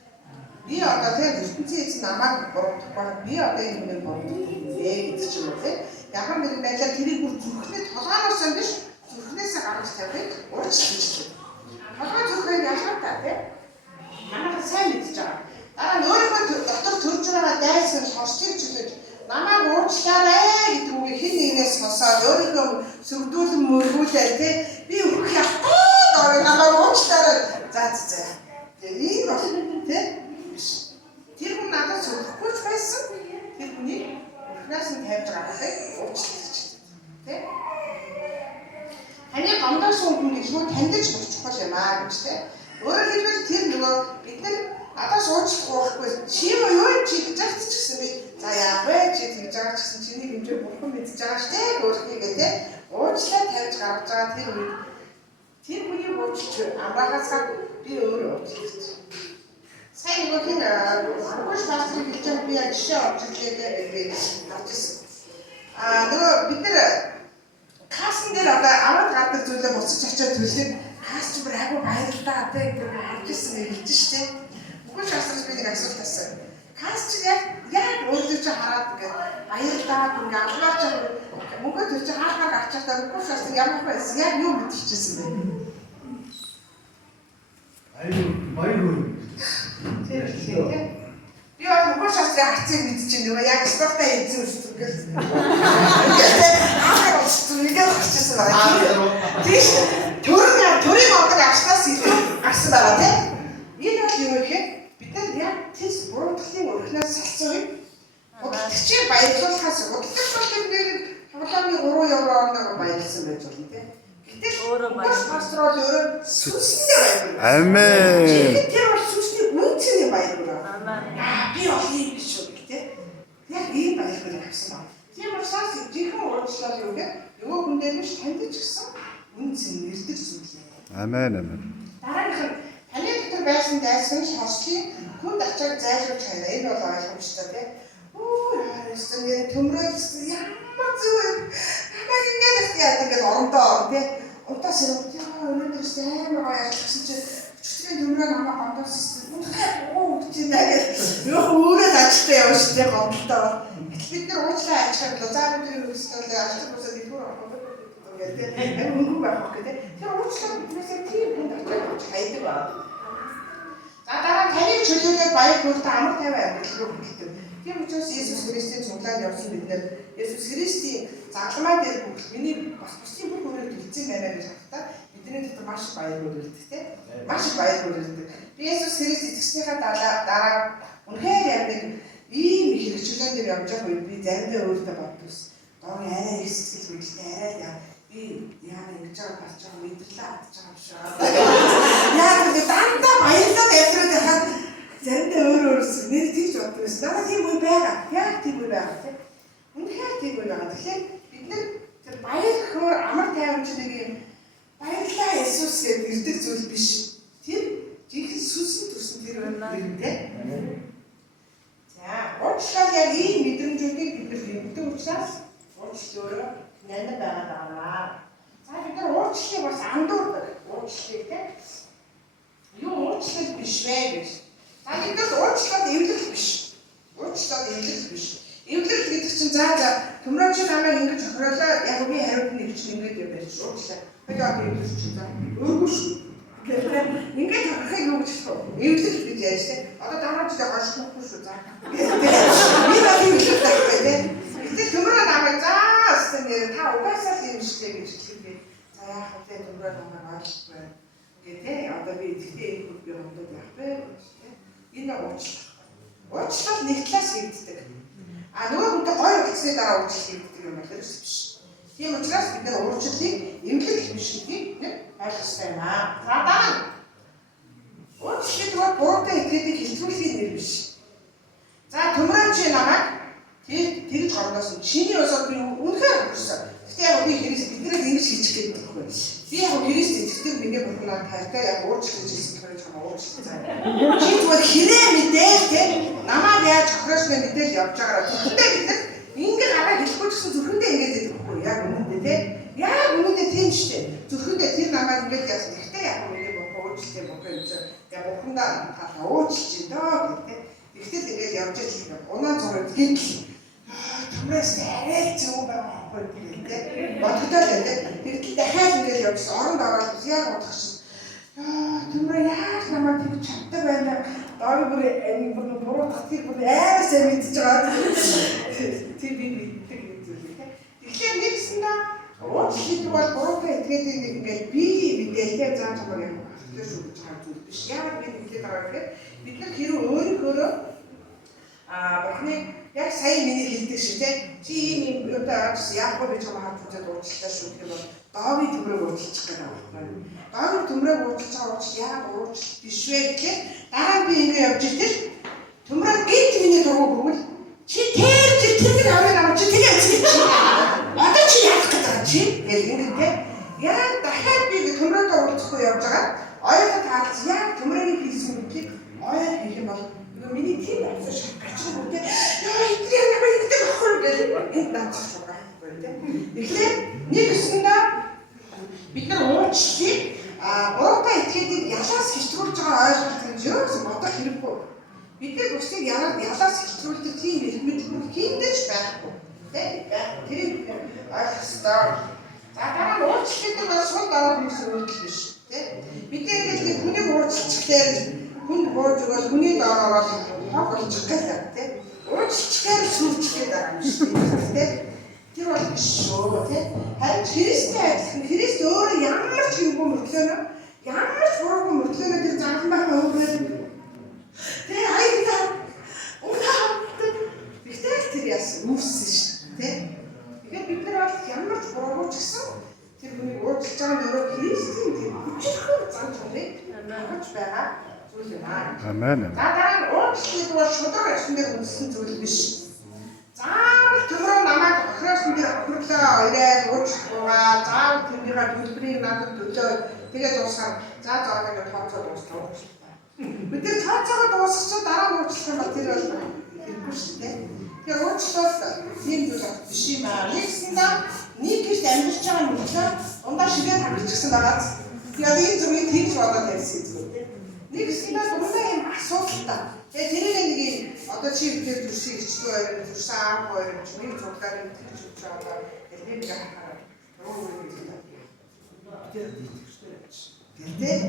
Би одоо тэгээд ертөнцийн эзэн намайг буруудах баг би одоо энэ юм буруудах юм бэ гэж ч юм уу тийм. Яхан нэг байлаа тэрийг бүр зүрхнээ толгоноос юм биш зүрхнээсээ гаргаж тавих уучлах гэж. Толгой зүрхээ ялгаатай тийм. Манайх сайн мэдж байгаа. Дараа нь өөрийнхөө дотор төрж байгаа дайсыг хорсгийг чөлөөж намайг уучлаарай гэдэг үгийг хэн нэгнээс сонсоод өөрийнхөө сүрдүүлэн мөргүүлээ тийм. Би өгөх явтаа намайг уучлаарай. За. Тэгээд энэ бол тийм. Тэр хүн надад зөвлөхгүй ч байсан. Тэр хүний өрхнөөс нь тавьж гаргахыг уучлах тийм. Таны гомдоос хүн илүү таньдаж болох чухал юм аа гэж тийм. Өөрөөр хэлбэл тэр нөгөө бид нар надаас уучлах байхгүй чи юу чи гэж ч гэсэн би за яах вэ чи тэгж байгаа ч гэсэн чиний хэмжээ бурхан мэдж байгаа шүү дээ өөрхийгөө тийм. Уучлаа тавьж гаргаж байгаа тэр үед тэр хүний уучлч амраагаас би өөрөө уучлах. Сайн нөгөө хин хурж пастрыг хэлж байгаа би яг жишээ орж ирлээ би авчихсан. Нөгөө бид нар касн дээр одоо аваад гадаг зүйлээ буцаж очиод төлөв касч бүр агуу баярлалаа гэдэг харжсэн хэлж штэ. Хурж пастрыг би нэг асуулт асуусан. Касч яг өөртөө чи хараад ингээд баярлалаа ингээ алгаарч мөнгө төлж хаалгаар авчихдаа хурж пастрыг ямар байсан яг юу мэдчихсэн бэ? Баяр би одоо шатрын хацыг мэдчихэв нөгөө яг спортаа эзэн үздэг гэсэн. Аа зүгээр болчихсон байна. Тийш төрийн модог авснаас илүү гарсан байгаа тийм. Энэ бол юм ихэд бид нар яг тэс буруудлын өрхнөөс салсан юм. Удирдагчийг баярлуулахаас удирдагч бол нэг хавлааны 3 евро оноо баярлсан байж болно тийм. Гэтэл өөрөө пастрол өөрөө сүнсэндээ баярлуулсан. Амен. Тэр бол сүнсний үнцний баярлуулаа. Би олыг гэж шүү гэдэг. Яг ийм баярлал авсан байна. Тийм учраас жинхэнэ уучлал юу гэдэг нөгөө хүн дээр биш танд ч гэсэн үнц нэрдэг зүйл. Амен. Дараагийнх нь таны дотор байсан дайсан шорслын хүнд ачааг зайлшуулж хайраа. Энэ бол ойлгомжтой тийм. Яасан төмрөөс ямар зүгээр. Намайг ингээд орондоо тийм. Унтаа сэрэг өнөөдөр сайн байгаа яасан чи өчтөрийн төмрөө намайг гомдоос тийм яг өөрөө ажилтаа явж штэ гомдолтой. Бид нар уучлаа ачаад л заа бидний өсөлтөд ажил босоод ихээр авахгүй гэдэг. Мөнгө байхгүй гэдэг. Тэр уучлаа биднээсээ тийм хүнд ачаад хайдаг байна. За дараа таныг чөлөөлөд баяр хөөртэй амар тайван амьдрал руу хүргэдэг. Тийм учраас Есүс Христийн цуглаанд явсан бид нар Есүс Христийн загламаа дээр бүгд миний бас бусдын бүх өөрөөр төлцсөн байна гэж хатаа бидний дотор маш баяр хөөрөлдөг тийм. Маш баяр хөөрөлдөг. Би Есүс Христ итгэснийхаа дараа үнэхээр яг нэг ийм их хэрэгчлэн дээр явж байгаа үед би заримдаа өөртөө боддоос. Доо арай их сэтгэл хөдлөлтэй арай би яа ингэж байгаа болж байгаа мэдрэлээ авч байгаа юм шиг. Яг нэг дандаа баярлаад яваад байхад заримдаа өөрөөс нэр тийж боддог байсан. Надад тийм үе байгаа. Яг тийм үе байгаа тийм. Үнэхээр тийм үе байгаа. Тэгэхээр бид нар тэр баяр хөөр амар тайванчныг юм баярлалаа Есүс гэдэг ирдэг зүйл биш. Тэр жинхэнэ сүнсний төрсөн тэр юм тийм. За, уучлал яг ийм мэдрэмжүүдийг бид нар мэддэг учраас уучлал өөрөө нандин байгаад байгаа. За бид нар уучлалыг бас андуурдаг. Уучлалыг тийм. Юу уучлал биш вэ гэж. За бид нар уучлал эвлэл биш. Уучлал эвлэл биш. Эвлэл гэдэг чинь за төмрөөч намайг ингэж хохирлоо яг би хариуд нэг чинь ингэж юм байж уучлаа. Би яг эвлэл чинь за. Өөргөө шүү. Ингээд хохирохыг юу гэж хэлэх вэ? Эвлэл гэж яаж те. Одоо дараа нь гашгүй шүү за. Би баг эвлэл тахтай те. Гэтэл төмрөө намайг заа нэр та угаасаа л юм шигэ гэж хэлээ. За яах вэ төмрөө намайг ойлгохгүй. Ингээд одоо би итгэдэг юм би хондод яах вэ гэж те. Энэ уучлал. Уучлал нэг талаас хийгддэг. А нөгөө хүнтэй гоё уулзсны дараа уучлал хийгддэг юм байна л биш. Тийм учраас бид нар уучлалыг эвлэл биш гэдгийг ойлгох хэрэгтэй юм аа. За дараа нь уучлалыг буруутай итгэдэг хэлтгүүлийн нэр биш. За төмрөөч намайг тэгж гомдоос чиний усад би үнэхээр хүрсэн. Гэтэ яг би Христ биднийг ингэж хийчих гээд байхгүй. Би яг Христ итгэдэг миний бурхнаар тайлтай яг уучлал хийсэн гэж хамаа уучлал. Чи зүгээр хэрэг мэдээл те намайг яаж хохиросноо мэдээл явж байгаараа. Тэгтээ бид нар ингэ гараа хэлэхгүй гэсэн зүрхэндээ ингэж байдаг байхгүй. яг үнэндээ те. Яг үнэндээ тийм шүү дээ. Зөвхөндөө тэр намайг ингэж яасан. Гэхдээ яг үнэндээ бурхан уучлалтай бурхан юм чинь. Тэгээ бурхандаа хатаа уучлж чинь доо гэдэг. Тэгтэл ингэж явж байгаа унаа зураг гинт. Томроос арай зөв байгаа байхгүй гэдэг. Бодогдоод байна те. Тэгтэл дахиад ингэж явжсан оронд ороод яг бодох чинь. Томроо яаж намайг тэгж чаддаг байна. Доор бүр энэ буруу татгийг бүр амар сайн мэдчихэж байгаа. Тэр би мэддэг юм зүйл те. Тэгэхээр нэгсэндээ уучлалт бол буруутай этгээд ингээд би мэдээлэлтэй зааж байгаа юм. Тэр шүү гэж байгаа зүйл биш. Яг би хэлээд байгаа гэхээр бид нар хэрэг өөрийнхөө бурхны яг сая миний хэлдэг шүү те. Чи ийм юутай авчихсан яахгүй би чамаа харж үзээд уучлалаа шүү гэх юм бол Давид төмрөг уучлах гэдэг байна. Давид төмрөг уучлах байгаа учраас яг уучлалт биш вэ гэхээр дараа би ингэ явж итэл төмрөг гинт миний дургу хөвөл чи тэр авыг авч тэгээ чи. Одоо чи яах гэж байгаа чи? Ингэхдээ яг дахиад би төмрөөгөө уулзахгүй явж байгаа. Оёо таарч яг төмрөгийн хийсэн үгийг оёо хийх юм бол миний тийм болсон шиг гачиг үгүй. Яа итгэж намайг ингэдэг ахгүй гэж энэ даацж байгаа юм тийм. Тэгэхээр нэгсэндээ бид нар уучлалыг уруутай этгээдийг ялаас хичрүүлж байгаа ойлголт гэж юу гэсэн бодох хэрэггүй. Бид нар бүсийг ялаас хичрүүлдэг тийм эрхмэл хийдэж байхгүй. Тийм тэрийг ойлгох ёстой. За дараа нь уучлалыг бол сул дараа хийсэн үйлдэл биш. Тийм бид нэг хүнийг уучлчихлаа хүн бууж өгөөл хүний доороо хог болчих гэдэг тийм уучлчихээр сүрчгээд байгаа юм шиг тийм тэр бол биш шүү тийм харин Христтэй адилхан Христ өөрөө ямар ч юмгүй мөртлөө ямар ч буруугүй мөртлөө тэр занхан байгаа өөрөө тийм айдаа унаа бихтэй тэр яасан үүссэн шүү тийм тэгэхээр бид нар бол ямар ч буруугүй ч гэсэн тэр хүний уучлж байгаа нь өөрөө Христийн тэр хүчрхэг зан чанарыг гаргаж байгаа. Амен. За дараа нь уучлалт бол шудраг ашигтай үндэссэн зүйл биш. Заавал төмөр намайг охироос нь охирлоо ирээд уучлахгүйгаа заавал тэрнийхээ төлбөрийг надад төлөө тэгээд дуусгах. За ингээд тооцоо дуусгах. Бид тэр тооцоогоо дуусгах дараа нь уучлах юм бол тэр бол хэрэггүй шүү дээ. Тэр уучлалт тийм зүйл биш юм аа. Нэгсэндээ нэг гэж амьдарч байгаа мөртлөө ундаа шигээ тавьчихсан байгааз. Тэгээд энэ зүгийг тэгж бодоод ярьсан зүйл. Нэгсэндээ дундаа юм асуудалтай. Тэгээ тэрийг нэг одоо чи тэр төрсийг ичдэг байр, төрсөн аав хоёр ч нэг цуглаар юм тэгж өгч байгаа. Тэр нэг харахаар руу нэг юм. Тэр итгэжтэй байж. Гэдэг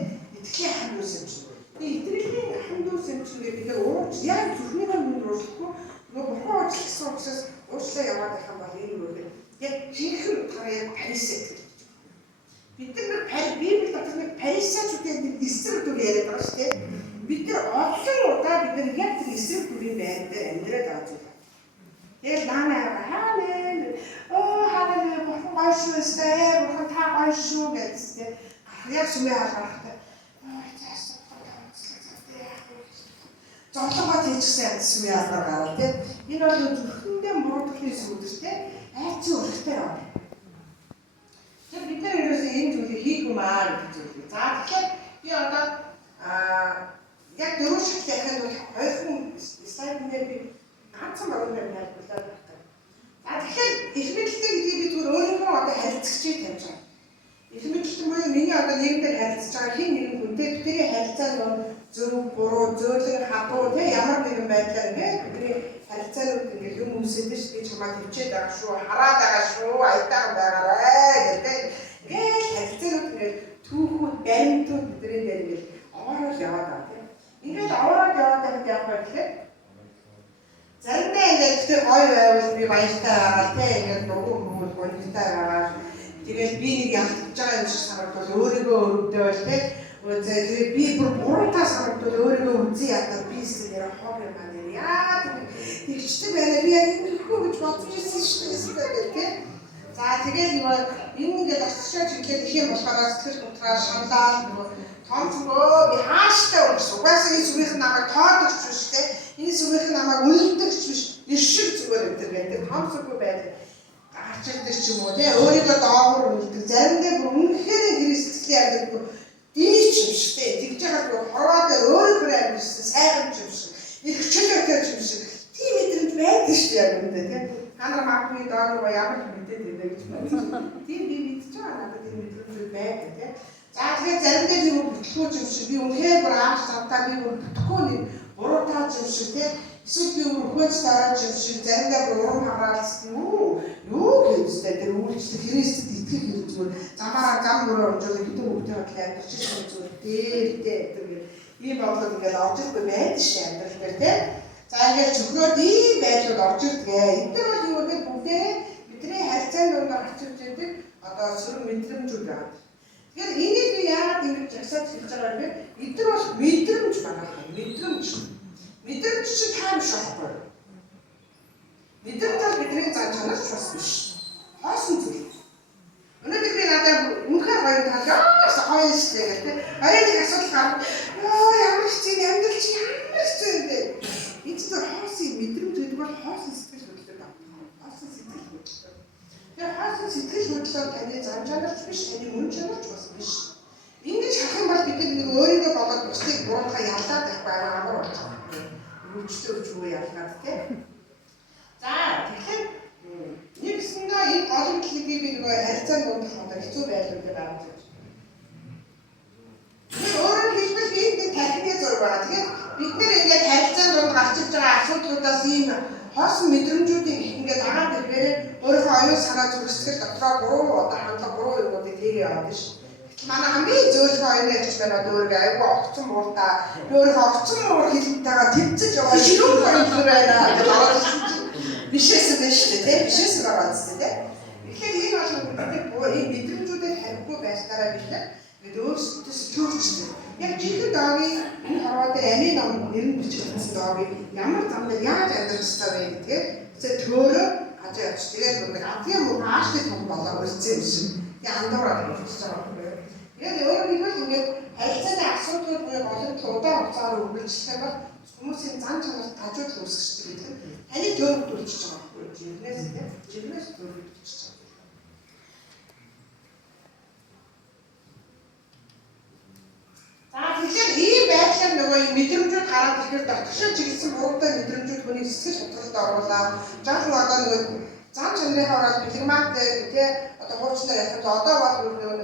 итгэхийн хандуус юм чинь. Тэгээ итгэлийн хандуус юм чинь бид нар ууч яг зүрхнийхээ хүнд уучлахгүй нөгөө бурхан уучлсан учраас уучлаа яваад байх юм бол энэ үргэлж яг жинхэнэ утгаараа яг парисет. Бид нар Библи дотор нэг парисеучдын нэг эсрэг дүр яриад байгаа шүү дээ. Бид нар олон удаа бид нар яг тэр эсрэг дүрийн байр дээр амьдраад байгаа зүйл. Тэгээд наанаа хаалаа бурхан гоё шүү дээ. Бурхан та гоё шүү гэсэн. Яг сүмээ харахад зовлонгоо тийчсэн сүмээ харахаар тийм. Энэ бол зөвхөндөө муудахын сүдэртэй айцсан өрхтэй байна. Бид нар ерөөсөө энэ зүйлийг хийх юм аа гэж зүйлээ. За тэгэхээр би одоо яг дөрөв шаттай дахиад бол хоёрхан слайднээр би ганцхан багаар тайлбарлаад байна. За тэгэхээр их мэдлэлтэй гэдгийг би зүгээр өөрийнхөө одоо харилцагчийг тавьж байгаа. Их мэдлэлтэй буюу миний одоо нийгэмдээ харилцаж байгаа хин нэгэн хүнтэй бидний харилцаа нь зөв буруу зөөлөн хадуу тэ ямар нэгэн байдлаар ингээд бидний харилцаанууд ингээд юм үсэдэж би чамаа төвчээд байгаа шүү, хараад байгаа шүү, айтайхан байгаарай гэдэг. Ингээд харилцаанууд ингээд түүхүүд, баримтууд бидний дээр ингээд ороод яваад байгаа тийм. Ингээд ороод яваад байхад яг байхад заримдаа ингээд тэр гоё байвал би баяртай байгаа тийм. Ингээд дугуй хүмүүс гонигтай байгаа. Тэгээд би нэг ялтж байгаа юм шиг санагдвал өөрийгөө өвдөө бол тийм. Тэгээд би буруутай санагдвал өөрийгөө үзье ядаа би эсвэл хог юм аа нэр яа тэгчдэг байна би яг ингэхгүй гэж бодож ирсэн шүү дээ тийм. За тэгээд энэ ингээд очичаач ихэд их юм болохоор сэтгэл готраа шаналаа томцгоо би хааштай өгс угаасаа энэ сүмийнх намайг тоодогч биш тийм. Энэ сүмийнх намайг үлддэгч биш ишиг зүгээр өгдөг гэдэг томцгүй байдаг. Гарч ирдэг ч юм уу тийм. Өөрийгөө доогуур үлддэг заримдаа бүр үнэхээр Христийн амьд дийч юм шиг тэгж байгаа хорвоод өөрөөр амьдсан сайхан юм шиг их чөлөөтэй юм шиг тийм мэдрэмж байдаг шүү дээ яг үүндээ тийм. Та нар магадгүй доогуур ямар их мэдээд байна гэж бодсон. Тийм би мэдчихэж байгаа надад энэ мэдрэмжүүд байдаг тийм. За тэгээд заримдаа би бүтлгүүч юм шиг би үнэхээр бүр ааш завтаа би бүр бүтгэхгүй нэг буруу таач юм шиг тийм. Эсвэл би өрхөөж тараач юм шиг заримдаа бүр урам хагаалц юу гэвчтэй тэр үйлчлэг Христэд итгэх хэрэг зүгээр замаараа зам мөрөө онжоод хэдэн хүүхдээ бодлоо амьдарч байгаа зүгээр дээр тэр ийм бодлого ингээд орж ирэхгүй байдаг шээ амьдрал дээр тийм. За ингээд чөхрөөд ийм байдлууд орж ирдгээ. Эдгээр бол юу гэдэг бүгдээ бидний харьцааны дунд гарч ирж байдаг одоо сөрөг мэдрэмжүүд байна. Тэгэхээр энийг би яагаад ингэж жагсаад хэлж байгаа юм бэ? Эдгээр бол мэдрэмж байна. Мэдрэмж чинь тайм шохгүй. Мэдрэмж бол бидний зан чанарч бас биш. Хоосон зүйл. Өнөөдөр би надад үнэхээр гоё таалаа гоё шүү дээ. Хоёрын асуудал гарна. Ямар ч зүйл амьдрал чи ямар ч зүйл юм бэ? Эцэг хоосон мэдрэмж гэдэг бол хоосон сэтгэл хөдлөл байна. Хоосон сэтгэл хөдлөл. Тэр хоосон сэтгэл хөдлөл таны зан чанарч биш, таны мөн чанарч бас биш. Ингэж харах юм бол бид нэг өөрийгөө болоод бусдыг буруутгаа яллаад байхгүй амар болж байгаа. Хүчтэй үгүй ялгаад тийм. За тэгэхээр нэгсэндээ энэ олон хэлийг би нөгөө харьцаанд унтах одоо хэцүү байлуудыг гаргаж ирж байна. Тэгэхээр өөрөөр хэлбэл энэ тархины зураг байна. Тэгэхээр бид нэр ингээд харьцаанд дунд гарч иж байгаа асуудлуудаас ийм хоосон мэдрэмжүүдийг ингээд дагаад ирэхээр өөрийнхөө оюун санаа зүрхсэтгэл дотроо буруу одоо хандлага буруу юмнуудыг тэгээ яваад ш. Манай хамгийн зөөлхөн оюун агч байна өөрийгөө айгүй огцон мууртаа өөрийнхөө огцон муур хэлнтэйгээ тэмцэж яваа ширүүн оюун байна гэж аваад ирсэн чинь бишээсэн байж шүү дээ бишээсэн байгаа зү дээ. Тэгэхээр энэ бол энэ мэдрэмжүүдэд хариугүй байснараа бид ингээд өөрсдөө төвчтэй. Яг жинхэнэ доогийн энэ хорвоо дээр амийн ном нэр нь бичигдсэн доогийн ямар замдаа яаж амьдрах ёстой вэ гэдгээ зөв төөрөө гаж явж тэгээд нэг адгийн муу ааштай том болоо өрцөн юм шиг. Тэгээд андуураад хэлчихэж байгаа юм. Тэгээд өөрөөр хэлбэл ингээд харилцааны асуудлууд буюу олон удаан хугацаар үргэлжлэх бол хүмүүсийн зан чанарт хажууд үүсгэж байгаа гэдэг нь таны төрөв төрчихөж байгаа байхгүй юу? Жирнээс төрөв төрчихөж байгаа. За тэгэхээр ийм байдлаар нөгөө мэдрэмжүүд гараад ирэхээр дотгошоо чиглэсэн буруутай мэдрэмжүүд хүний сэтгэл хөдлөлд оруулаад жаахан одоо нөгөө зан чанарын ороод бэлгмат тий одоо хуучнаар яхад одоо бол нөгөө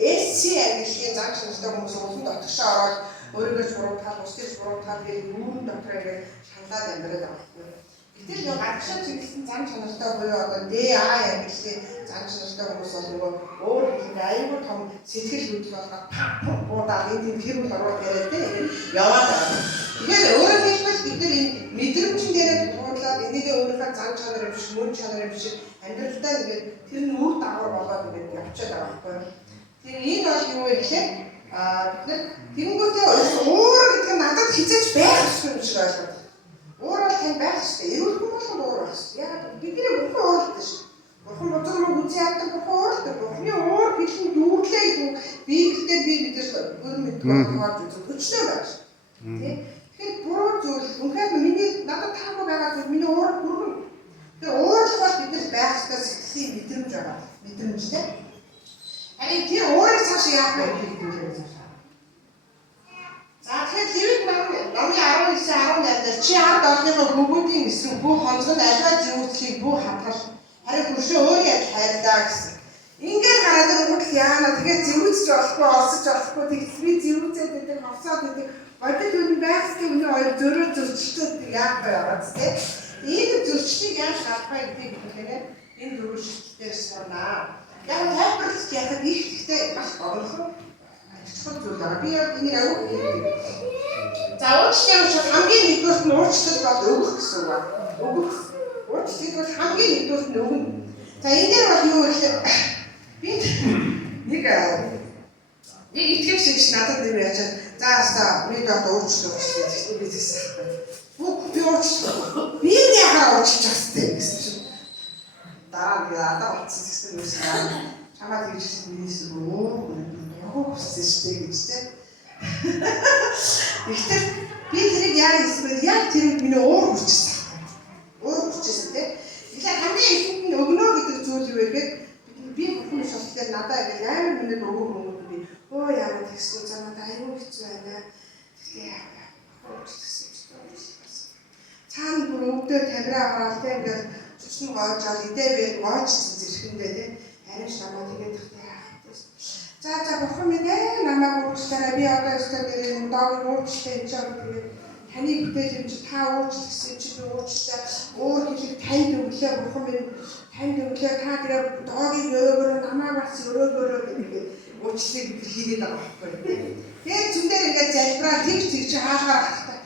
SC ангиллын зан чанартай хүмүүс улан дотгошоо ороод өөрийгөө буруутгал, устдыг буруутгал гэж үүрэн дотор ингээд шаналаад амьдраад байгаа байхгүй. Гэтэл нөгөө гадагшаа чиглэсэн зан чанартай буюу одоо DA ангиллын зан чанартай хүмүүс бол нөгөө өөр хэлбэр аюул том сэтгэл хөдлөл болгоод буудаад энэ хэрүүл ороод яриад тийм яваад байгаа. Тэгэхээр өөрөөр хэлбэл бид нар энэ мэдрэмжин дээрээ тулгуурлаад энийг өөрийнхөө зан чанар юм шиг, мөн чанар юм шиг амьдралдаа ингээд тэр нь үр дагавар болоод ингээд явчихад байгаа байхгүй. Тэгэхээр энэ бол юу вэ гэхээр бид нар тэгэнгүүтээ уур гэдэг нь надад хизээч байх ёстой юм шиг ойлгоод. Уур бол тань байх ёстой. Эрүүл хүмүүс бол уур байх ёстой. Яг бидний бүхэн ууртай шүү. Бурхан бузар мөн үзий яадаг бүхэн ууртай. Бурханы уур хэлэн дүүрлээ гэдэг Библиэлд би бидээс өөр мэдгүй хааж үзэх хүчтэй байна шүү. Тийм. Тэгэхээр буруу зүйл үнэхээр миний надад таагүй байгаа зүйл миний уур бүрэн. Тэр уурлах бол биднээс байх ёстой сэтгэлийн мэдрэмж байгаа. Мэдрэмжтэй. Харин тэр уурыг цааш яах вэ гэдэг нь за тэгэхээр хэвэг номын 19-18 дээр чи ард олныхоо бүгүүдийн эсрэг бүх хонцгонд аливаа зүйлийг бүх хадгал харин хөршөө өөрөө хайрлаа гэсэн. Ингээд гараад ирэнгүүт яана тэгээд зэвүүцж болохгүй, олсож болохгүй тэгс би зэвүүцээд байдаг, хавсаад байдаг. Бодит үн байхстай үнэ хоёр зөрөө зөрчилтэй яах вэ аваад тийм. Энэ зөрчлийг яаж гаргах вэ гэдэг тэгэхээр энэ дөрвөн шилтээр сурнаа. Яг тайлбарлаж яхад их ихтэй маш богинохон ажиглах зүйл байна. Би яг энийг аюул хийдэг. За уучлаарай шүү хамгийн нэгдүгээрт нь уучлалт бол өгөх гэсэн үг байна. Өгөх. Уучлалт бол хамгийн нэгдүгээрт нь өгнө. За энэ дээр бол юу гэхээр би нэг итгэвч гэж надад нэр ячаад за хасаа би одоо уучлалт гэсэн би тэгсэн. Бүх би уучлалт. Би яхаа уучлах хэрэгтэй гэсэн чинь дараа нь одоо утсан гэсэн юм шиг чамаа тэгсэн минийс рүү хүссэн штэ гэж тийм. Ихтэй би тэрийг яа хийсэн бэ? Яг тэр миний уур хүчсэн. Уур хүчсэн тийм. Тэгэхээр хамгийн ихэнд нь өгнө гэдэг зүйл юу вэ гэхээр би бүхэн шалтгаан надад ингэ амар минут өгөх хүмүүс би оо яагаад тэгсэн за надад аюу хэцүү байна. Тэгтээ яагаад уучлсан ч цаана бүр өвдөө тамираа гараал тийм ингээд Төчн гоожоод идээвэр гоочсон зэрхэндээ тий. Харин ч намайг тэгээд яах вэ? За бурхан минь ээ намайг уучлаарай. Би одоо өстөө нэрээ доогийн уучлалтай энэ ч тэгээд таны бүтээл юм чи та уучлсан чи би уучлаа. Өөр хэлийг танд өглөө бурхан минь танд өглөө та тэгээд доогийн өрөөгөөр намайг бас өрөөгөөрөө гэдэг уучлалыг бид хийгээд байгаа байхгүй. Тэгээд зүндээр ингээд залбираа тэгж чи хаалгаар хатаа.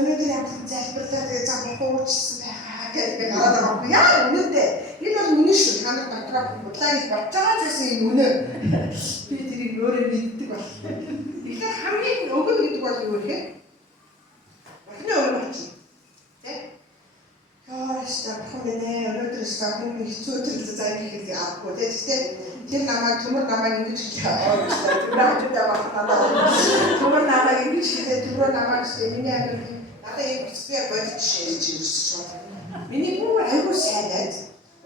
Өнөөдөр ямар залбирлаа тэгээд за бурхан уучлсан байгаа гэдэг гараад байгаа байхгүй. Яа үнэндээ энэ бол үнэн шүү. Та нар дотроо бодлоо гэж бодож байгаа ч гэсэн энэ үнэ. Би тэрийг өөрөө мэддэг бол. Тэгэхээр хамгийн өгөн гэдэг бол юу вэ? Эхний өгөн бач. Тэ? Яаста хэмнэ өнөөдөр стабын хэцүү төрөл зай хийх авахгүй тэ. Гэхдээ тэр намайг төмөр намайг ингэж хэлээ. Наач удаа төмөр намайг ингэж хэлээ. Төмөр намайг миний амир надад ийм бүсгүй бодож шийдэж ирсэн шүү. Миний бүр аюу сайн байд.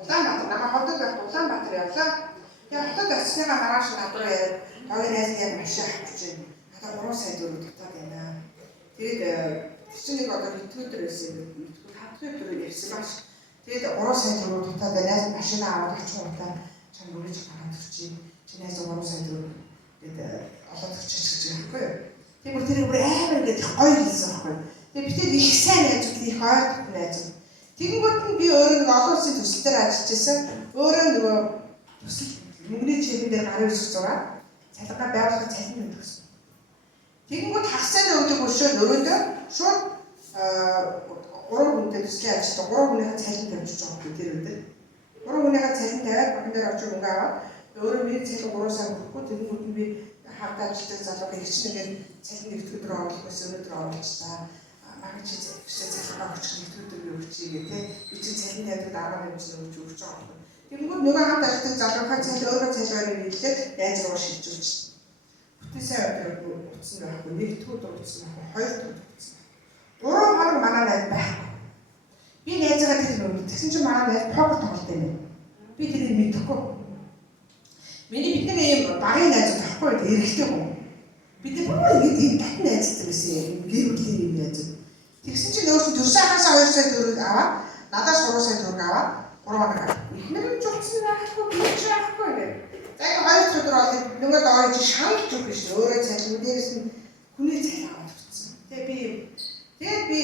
Улаанбаатар намайг хотод байх Улаанбаатар явлаа. Яг хотод очсныгаа маргааш надад яриад хоёр найз яг машин авах гэж байна. Надад 3 сая төгрөг татаад байна. Тэгээд чинь одоо хэдвүтэр байсан юм бэ? Хэдвүтэр төгрөг ярьсан маш. Тэгээд 3 сая төгрөг татаад найз машин аваад очих удаа чам үрэж гараад ирчих. Чи найз 3 сая төгрөг тэгээд олоод өччих гэж байхгүй юу? Тэгээд тэр бүр амар ингээд гоё хэлсэн байхгүй юу? Тэгээд бид тэр их сайн найзууд их ойртох найзууд. Тэгэнгүүт нь би өөрөө нэг олон улсын төсөл дээр ажиллаж байсан. Өөрөө нөгөө төсөл мөнгөний чиглэл дээр гарын үсэг зураад цалингаа байгуулах цалин өгсөн. Тэгэнгүүт хагасны өгдөг өшөө өрөөндөө шууд 3 хүнтэй төслийн ажилтаа 3 хүнийхээ цалин тавьчих жоох гэх тэр өдөр. 3 хүнийхээ цалин тавиад баган дээр очиж мөнгө аваад өөрөө би цалин 3 сая өгөхгүй тэгэнгүүт нь би хавтаа ажилтдаг залуугийн их чинь ингээд цалин нэг өдөр оруулах байсан өнөөдөр оруулчихлаа. Магад чи цалин авчих нэг өдөр өгчий гэх би чи цалин тавьдаг 10,000 өгч байгаа. Тэгэнгүүт нөгөө хамт ажилладаг залуугийн цалин өөрөө цалинаар нийлээд найз руу шилжүүлж. Бүтэн сайн өдөр утсан байхгүй, нэг төгрөг утсан байхгүй, хоёр төгрөг утсан. 3 хоног манай найз байхгүй. Би найзгаа тэр нөгөө тэгсэн чинь манай найз покер тоглолт юм. Би тэрийг мэдэхгүй. Бидний ийм багын найз байхгүй эрэгтэй хүн. Бид бүр ийм татны найзтай байсан юм. Гэр бүлийн юм найз. Тэгсэн чинь өөрөөс төрсөн хасаа 2 сая төгрөг аваад, надаас 3 сая төгрөг аваад 3 хоног. Ихнэр нь журцсан байхгүй, би ч байхгүй гэх. За энэ хоёр өдөр бол нөгөө доор чи шаналж өгөх биш. Өөрөө цалин дээрээс нь хүний цалин аваад өгсөн. Тэгээд би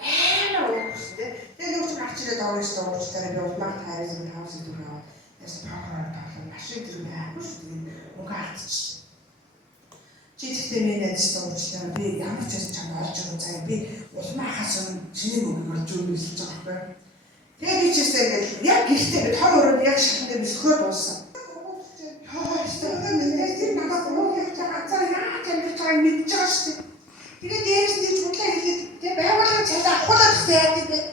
амар уурсан тий. Тэгээд нөгөө гарч ирээд оройс дуурчлаараа би улмаар тайрсан 5 сая төгрөг аваад яс покероор тоглох машин тэр байхгүй шүү. Тэгээд мөнгө алдчихсан. Чи тэгтээ миний найзтай уучлаа. Би ямар ч байсан чам олж өгөө цаа. Би улмаахаас өмнө чиний мөнгө олж өгөх гэж байгаа байхгүй. Тэгээд би ч гэсэн яг гэртээ би том өрөөнд яг шахан дээр өсгөө дууссан. Тэр надад мөнгө явж байгаа цаа яа гэж цаа мэдчихэж шүү. Тэгээд дээрс нь худлаа хэлээд тэг байгууллагын цалин авахулаад гэсэн яа гэдэг.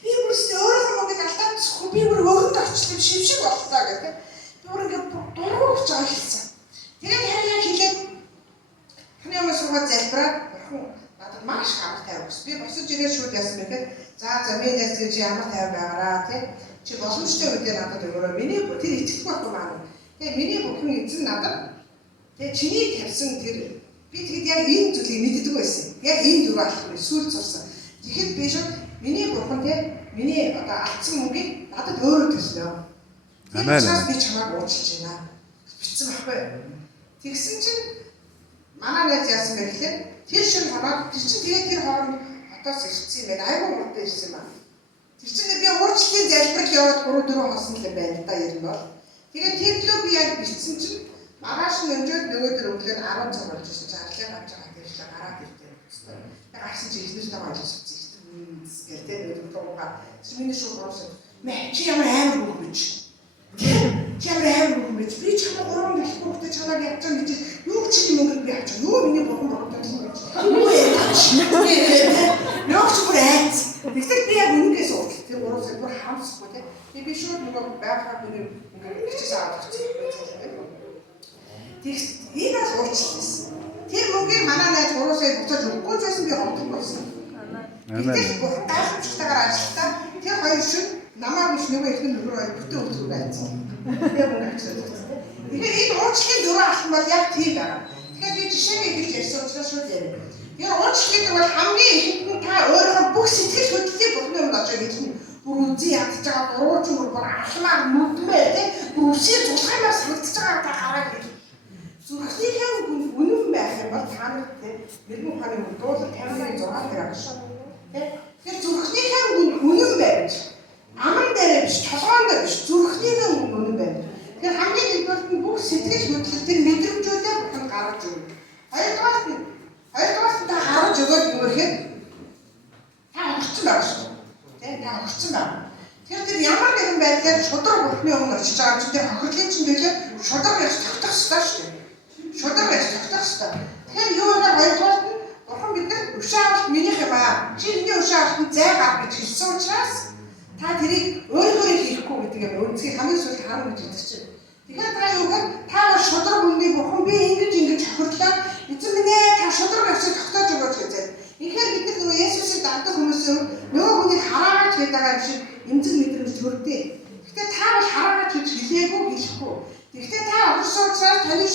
Би бүрс өөрөө мөнгөийг алдчихгүй би бүр өөрөндөө очлоо шившиг боллоо гэдэг. Би бүр ингээд дургу гэж байгаа хэлсэн. Тэгээд харин хэлээд ханы өмнө суугаад залбираад надад маш хамт тавьсан. Би босож ирээд шууд яасан мэхэд за миний найз чи ямар тайван байгаараа тий. Чи боломжтой үедээ надад өгөөрэй. Миний тэр итгэхгүй байхгүй маань. Тэгээ миний бүхэн эзэн надад тэгээ чиний тавьсан тэр би тэгэд яг энэ зүйлийг мэддэг байсан. Яг энэ дөрөв алхмыг сүүл зурсан. Тэгэхэд би шууд миний бурхан тий миний одоо алдсан мөнгийг надад өөрөө төлнө. Амен. Би чамайг уучлж байна. Бичсэн байхгүй. Тэгсэн чинь манай найз яасан бэ гэхээр тэр шин хараад тэр чинь тэгээд тэр хооронд хотоос ирсэн юм байна. Айгүй муртай ирсэн юм байна. Тэр чинь би уучлалын залбирал яваад 3-4 хосон л байна да ер нь бол. Тэгээд тэр төлөө би яг бичсэн чинь маргааш нь өнжөөд нөгөөдөр өглөө 10 цаг болж ирсэн чинь арлын авч байгаа дээрчлээ гараад ирдээ. Тэгээд гарсан чинь ихнэртэй ажиллаж ирсэн. Гэл тэр нөгөө туугаа чи миний шууд уусаа. Мэ чи ямар амар бүх юм чи. Чи ямар амар бүх юм би чамаа 3 дэлхийн хүүхдээ чамайг явж байгаа гэж юу ч юм мөнгө би авч байгаа. Юу миний бурхан буруутай юм гэж. Юу яа ч бүр айц. Тэгсэн би яг үнэгээс уучлаа. Тэр 3 сая бүр хаамсахгүй тий. Би шууд нөгөө байхаа миний мөнгө бичиж аваад өгсөн. Тэгс энэ бас уучлалсан. Тэр мөнгийг манай найз 3 сая буцааж өгөхгүй ч байсан би гомдох байсан. Тэгээд бурхан гайхамшигтайгаар ажиллаа. Тэр хоёр шин намаа биш нөгөө ихний нөхөр хоёр бүтэн өгдөг байсан. Тэгээд мөнгө авчихсан. Тэгэхээр энэ уучлалын дөрөв алхам бол яг тийм байна. Тэгэхээр би жишээгээ хэлж ярьсан учраас шууд ярив. Тэгэхээр уучлал гэдэг бол хамгийн ихэнд нь та өөрийнхөө бүх сэтгэл хөдлөлийг бурхны өмнө очиж хэлнэ. бүр үзий ядж байгаа бурууч бүр ахмаар нүдмээ те бүр үсээ зулхаймаар санагдаж байгаа та хараа гэж. Зүрхнийхээ үнэн байх юм бол та нар те нэгэн ухааны дуулал 56 дээр агшаа те. Тэгэхээр зүрхнийхээ үнэн байж аман дээр биш толгоон дээр биш зүрхнийхээ үнэн байж. Тэгэхээр хамгийн нэгдүгээр нь бүх сэтгэл хөдлөл тэр мэдрэмжүүдээ бүхэн гаргаж өгнө. Хоёрдугаар та гаргаж өгөөд юм ихэд та огцсон байгаа шүү дээ. Тэ та огцсон байна. Тэгэхээр тэр ямар нэгэн байдлаар шудраг бурхны өмнө очиж байгаа чинь тэр хохирлын чинь төлөө шудраг яаж тогтох ёстой шүү дээ. Шудраг яаж тогтох ёстой. Тэгэхээр юу вэ хоёрдугаар нь бурхан биднэрт өшөө авалт минийх юм аа. Чи миний өшөө авалтанд зай гар гэж хэлсэн учраас та тэрийг өөрөөр хийхгүй гэдэг юм. Өнцгийг хамгийн сүүлд харна гэж хэлдэг чинь. Тэгэхээр та юу гэхээр та шудраг үнний бурхан би ингэж хохирлоо. Эзэн минь ээ та шудраг авчиг тогтоож өгөөч гэж. Тэгэхээр бид нар Есүсийг дагдаг хүмүүсөө нөгөө хүнийг хараагач гэдэг байгаа юм шиг эмзэг мэдрэмж төрдөө. Гэхдээ та бол хараагач гэж хэлээгүй хэлэхгүй. Гэхдээ та огөрсөн учраас таны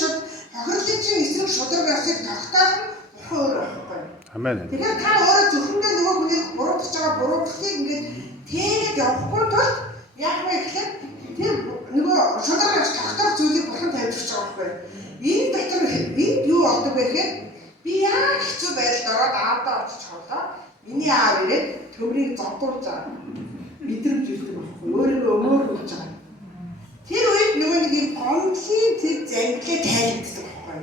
хохирлын чинь эсрэг шудраг авчиг тогтоох нь бурхан өөр байхгүй. Амен. Тэгэхээр та өөрөө зөвхөндөө нөгөө хүнийг буруутгаж байгаа буруутгахыг ингээд тэгээд явахгүй тул яг вэ гэхээр тэр нөгөө шудраг авч тогтоох зүйлийг бурхан тавьж өгч байгаа байхгүй. Энэ дотор энд юу болдог вэ гэхээр би яг хэцүү байдалд ороод аавдаа очиж хоолоо. Миний аав ирээд төмрийг зодуулж байгаа. Мэдрэмж ирдэг байхгүй. Өөрийгөө өмөөрүүлж байгаа. Тэр үед нөгөө нэг юм гомдлын тэр зангилаа тайлбарладаг байхгүй.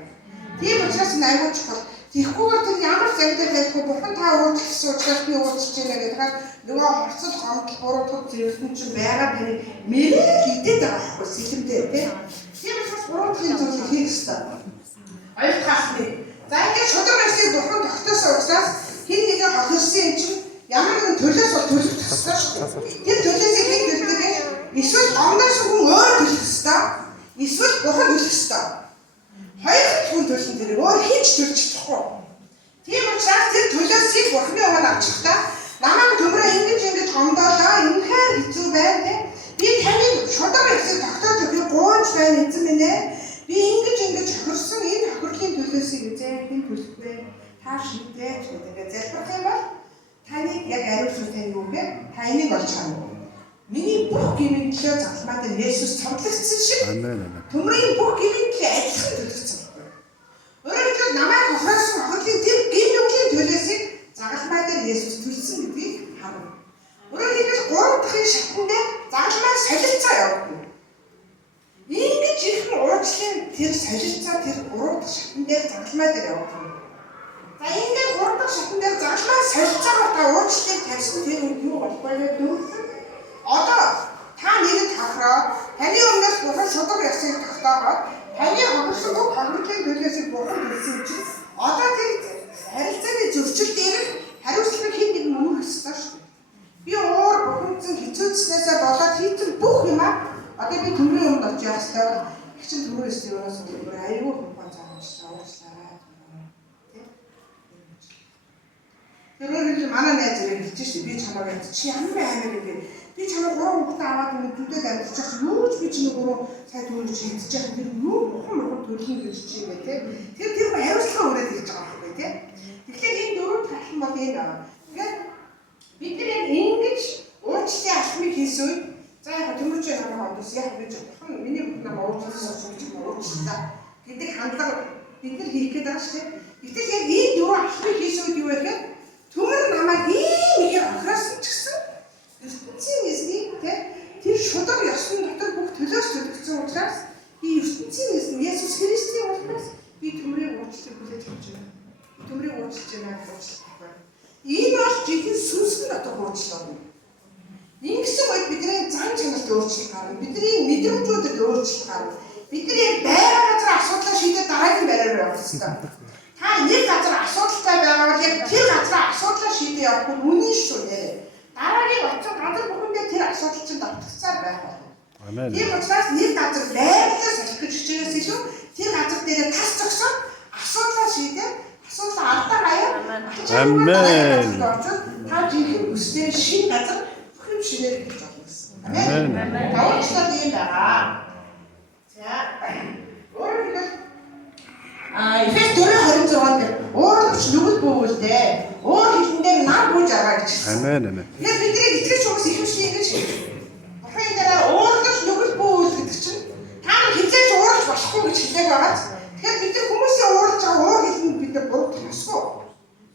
Тийм учраас айгуу чухал. Тэгэхгүйгээр тэр ямар зангилаа тайлбаргүй бурхан та уучлсан учраас би уучлж байна гэдэг нөгөө хорцол гомдол буруутгах зэрэгтэн чинь байгаа таны мэрэг хилдээд байгаа байхгүй сэлэмдээ тийм. Тийм учраас буруутгахын зүйлийг хийх ёстой. Ойлгох нь. За ингээд шудраг авсыг бурхан тогтоосон учраас хин нэгэ хохирсан юм чинь ямар нэгэн төлөөс бол төлөх ёстой шүү дээ. Тэр төлөөсөө хэн төлдөг вэ? Эсвэл гомдоос хүн өөр төлөх ёстой. Эсвэл бурхан төлөх ёстой. Хоёр хүн төлсөн тэрийг өөр хинч төлж чадахгүй. Тийм учраас тэр төлөөсийг бурханы өмнө авчихдаа намайг төмрөө ингэж гомдоолаа үнэхээр хэцүү байна те. Би таны шудраг авсыг тогтоож өгөх гооч байна эзэн минь ээ. Би ингэж хохирсон энэ хохирлын төлөөсийг үзээ хэн төлөх вэ? Та шийдээч гэдэг залбирх юм бол таныг яг ариулсан тань юу вэ? Та энийг олж харна. Миний бүх гимнэлээ загламаа дээр Есүс цамдлагдсан шиг. Амен. Төмрийн бүх гимнэлээ адилхан төлөвлөсөн байна. Өөрөөр хэлбэл намайг хохирсон хохирлын тэр гимнэлийн төлөөсийг загламаа дээр Есүс төлсөн гэдгийг харна. Өөрөөр хэлбэл гурав дахь шатн дээр загламаа солилцоо явагдана. Ингэж ихэн уучлалын тэр солилцоо тэр гурав дахь шатн дээр загламаа дээр явагдана. За энэ гурав дахь шатн дээр загламаа солилцоогоор та уучлалыг тавьсан тэр юу болох вэ гэдэг. Одоо та нэгэн тохироо таны өмнөөс бурхан шудраг явсыг тогтоогоод таны хохирсон бүх хохирлын төлөөсийг бурхан төлсөн чинь одоо тэр харилцааны зөрчил дээрх хариуцлагыг хэн нэгэн үүрэх ёстой шүү дээ. Би уур бухимдсан хэцүүдснээсээ болоод хийсэн бүх юмаа одоо би төмрийн өмнө очиж яах ёстой бол их чинь төмрөөс юунаас өөр аюул хумпаа заамчлаа уучлаарай. Тэрээр би манай найз зэрэг хэлж шүү би чамайг чи ямар аймаг гэдэг би чамайг 3 хүүхдээ аваад нүдэд амьдчих юу ч би чиний 3 сая төгрөг хийж яах тэр юу бурхан төлхий гэж чи юм бэ те тэр хариуцлага өрөөд хийж байгаа байхгүй те тэгэхээр энэ дөрөв талхан бол энэ аа ингээд бид нэр ингэж уучлалын алхмыг хийсэн үед за яг төмөрчөө намайг ондос яг би бурхан миний бурхан намайг уучлсан гэж уучлаа гэдэг хандлага бид нар хийх гээд байгаа шүү дээ гэтэл яг энэ дөрөв алхмыг хийсэн үед юу вэ гэхээр төмөр намайг ийм их охиросон ч гэсэн ертөнцийн эзний тэр шудраг ёсны дотор бүх төлөөс төлөгдсөн учраас би ертөнцийн эзэн Есүс Христийн улмаас би төмрийн уучлалыг хүлээж авч байна. Төмрийн уучлалж байна гэж уучлах байна. Энэ бол жинхэнэ сүнслэг дотор уучлал. Ингэсэн үед бидний зан чанарт өөрчлөлт гарна. Бидний мэдрэмжүүдэд өөрчлөлт гарна. Бидний байраа газар асуудлаа шийдэх дараагийн байраар явах хэрэгтэй. Та нэг газар асуудалтай байгаа бол яг тэр газар асуудлаа шийдэх явах нь үнэн шүү нэ. Дараагийн очсон газар бүхэндээ тэр асуудал чинь давтагцаар байх болно. Амен. Тийм учраас нэг газар байрлалаа солих гэж хичээнээс илүү тэр газар дээр тас зогсоод асуудлаа шийдэх, асуудлаа алдаа гаяа. Амен. Та жинхэнэ үстэй шинэ газар бүх юм шинээр хийж болно гэсэн. Амен. Тавчлал юм байгаа. За өөрөөр хэлбэл Эфес 4:26 дээр өөрөөр нүгэл бөөвөлдөө өөр хэлэн дээр нам бууж байгаа гэж хэлсэн. Амен. Амен. Тэгэхээр бидний итгэж хүмүүс ихэвчлэн ингэж хэлдэг. Бурхны дараа уурдаж нүгэл бүүл гэдэг чинь та нар хизээж уурж болохгүй гэж хэлдэг байгаа. Тэгэхээр бид нар хүмүүсийн уурж байгаа уур хэлэнд бид нар буруу тосгүй.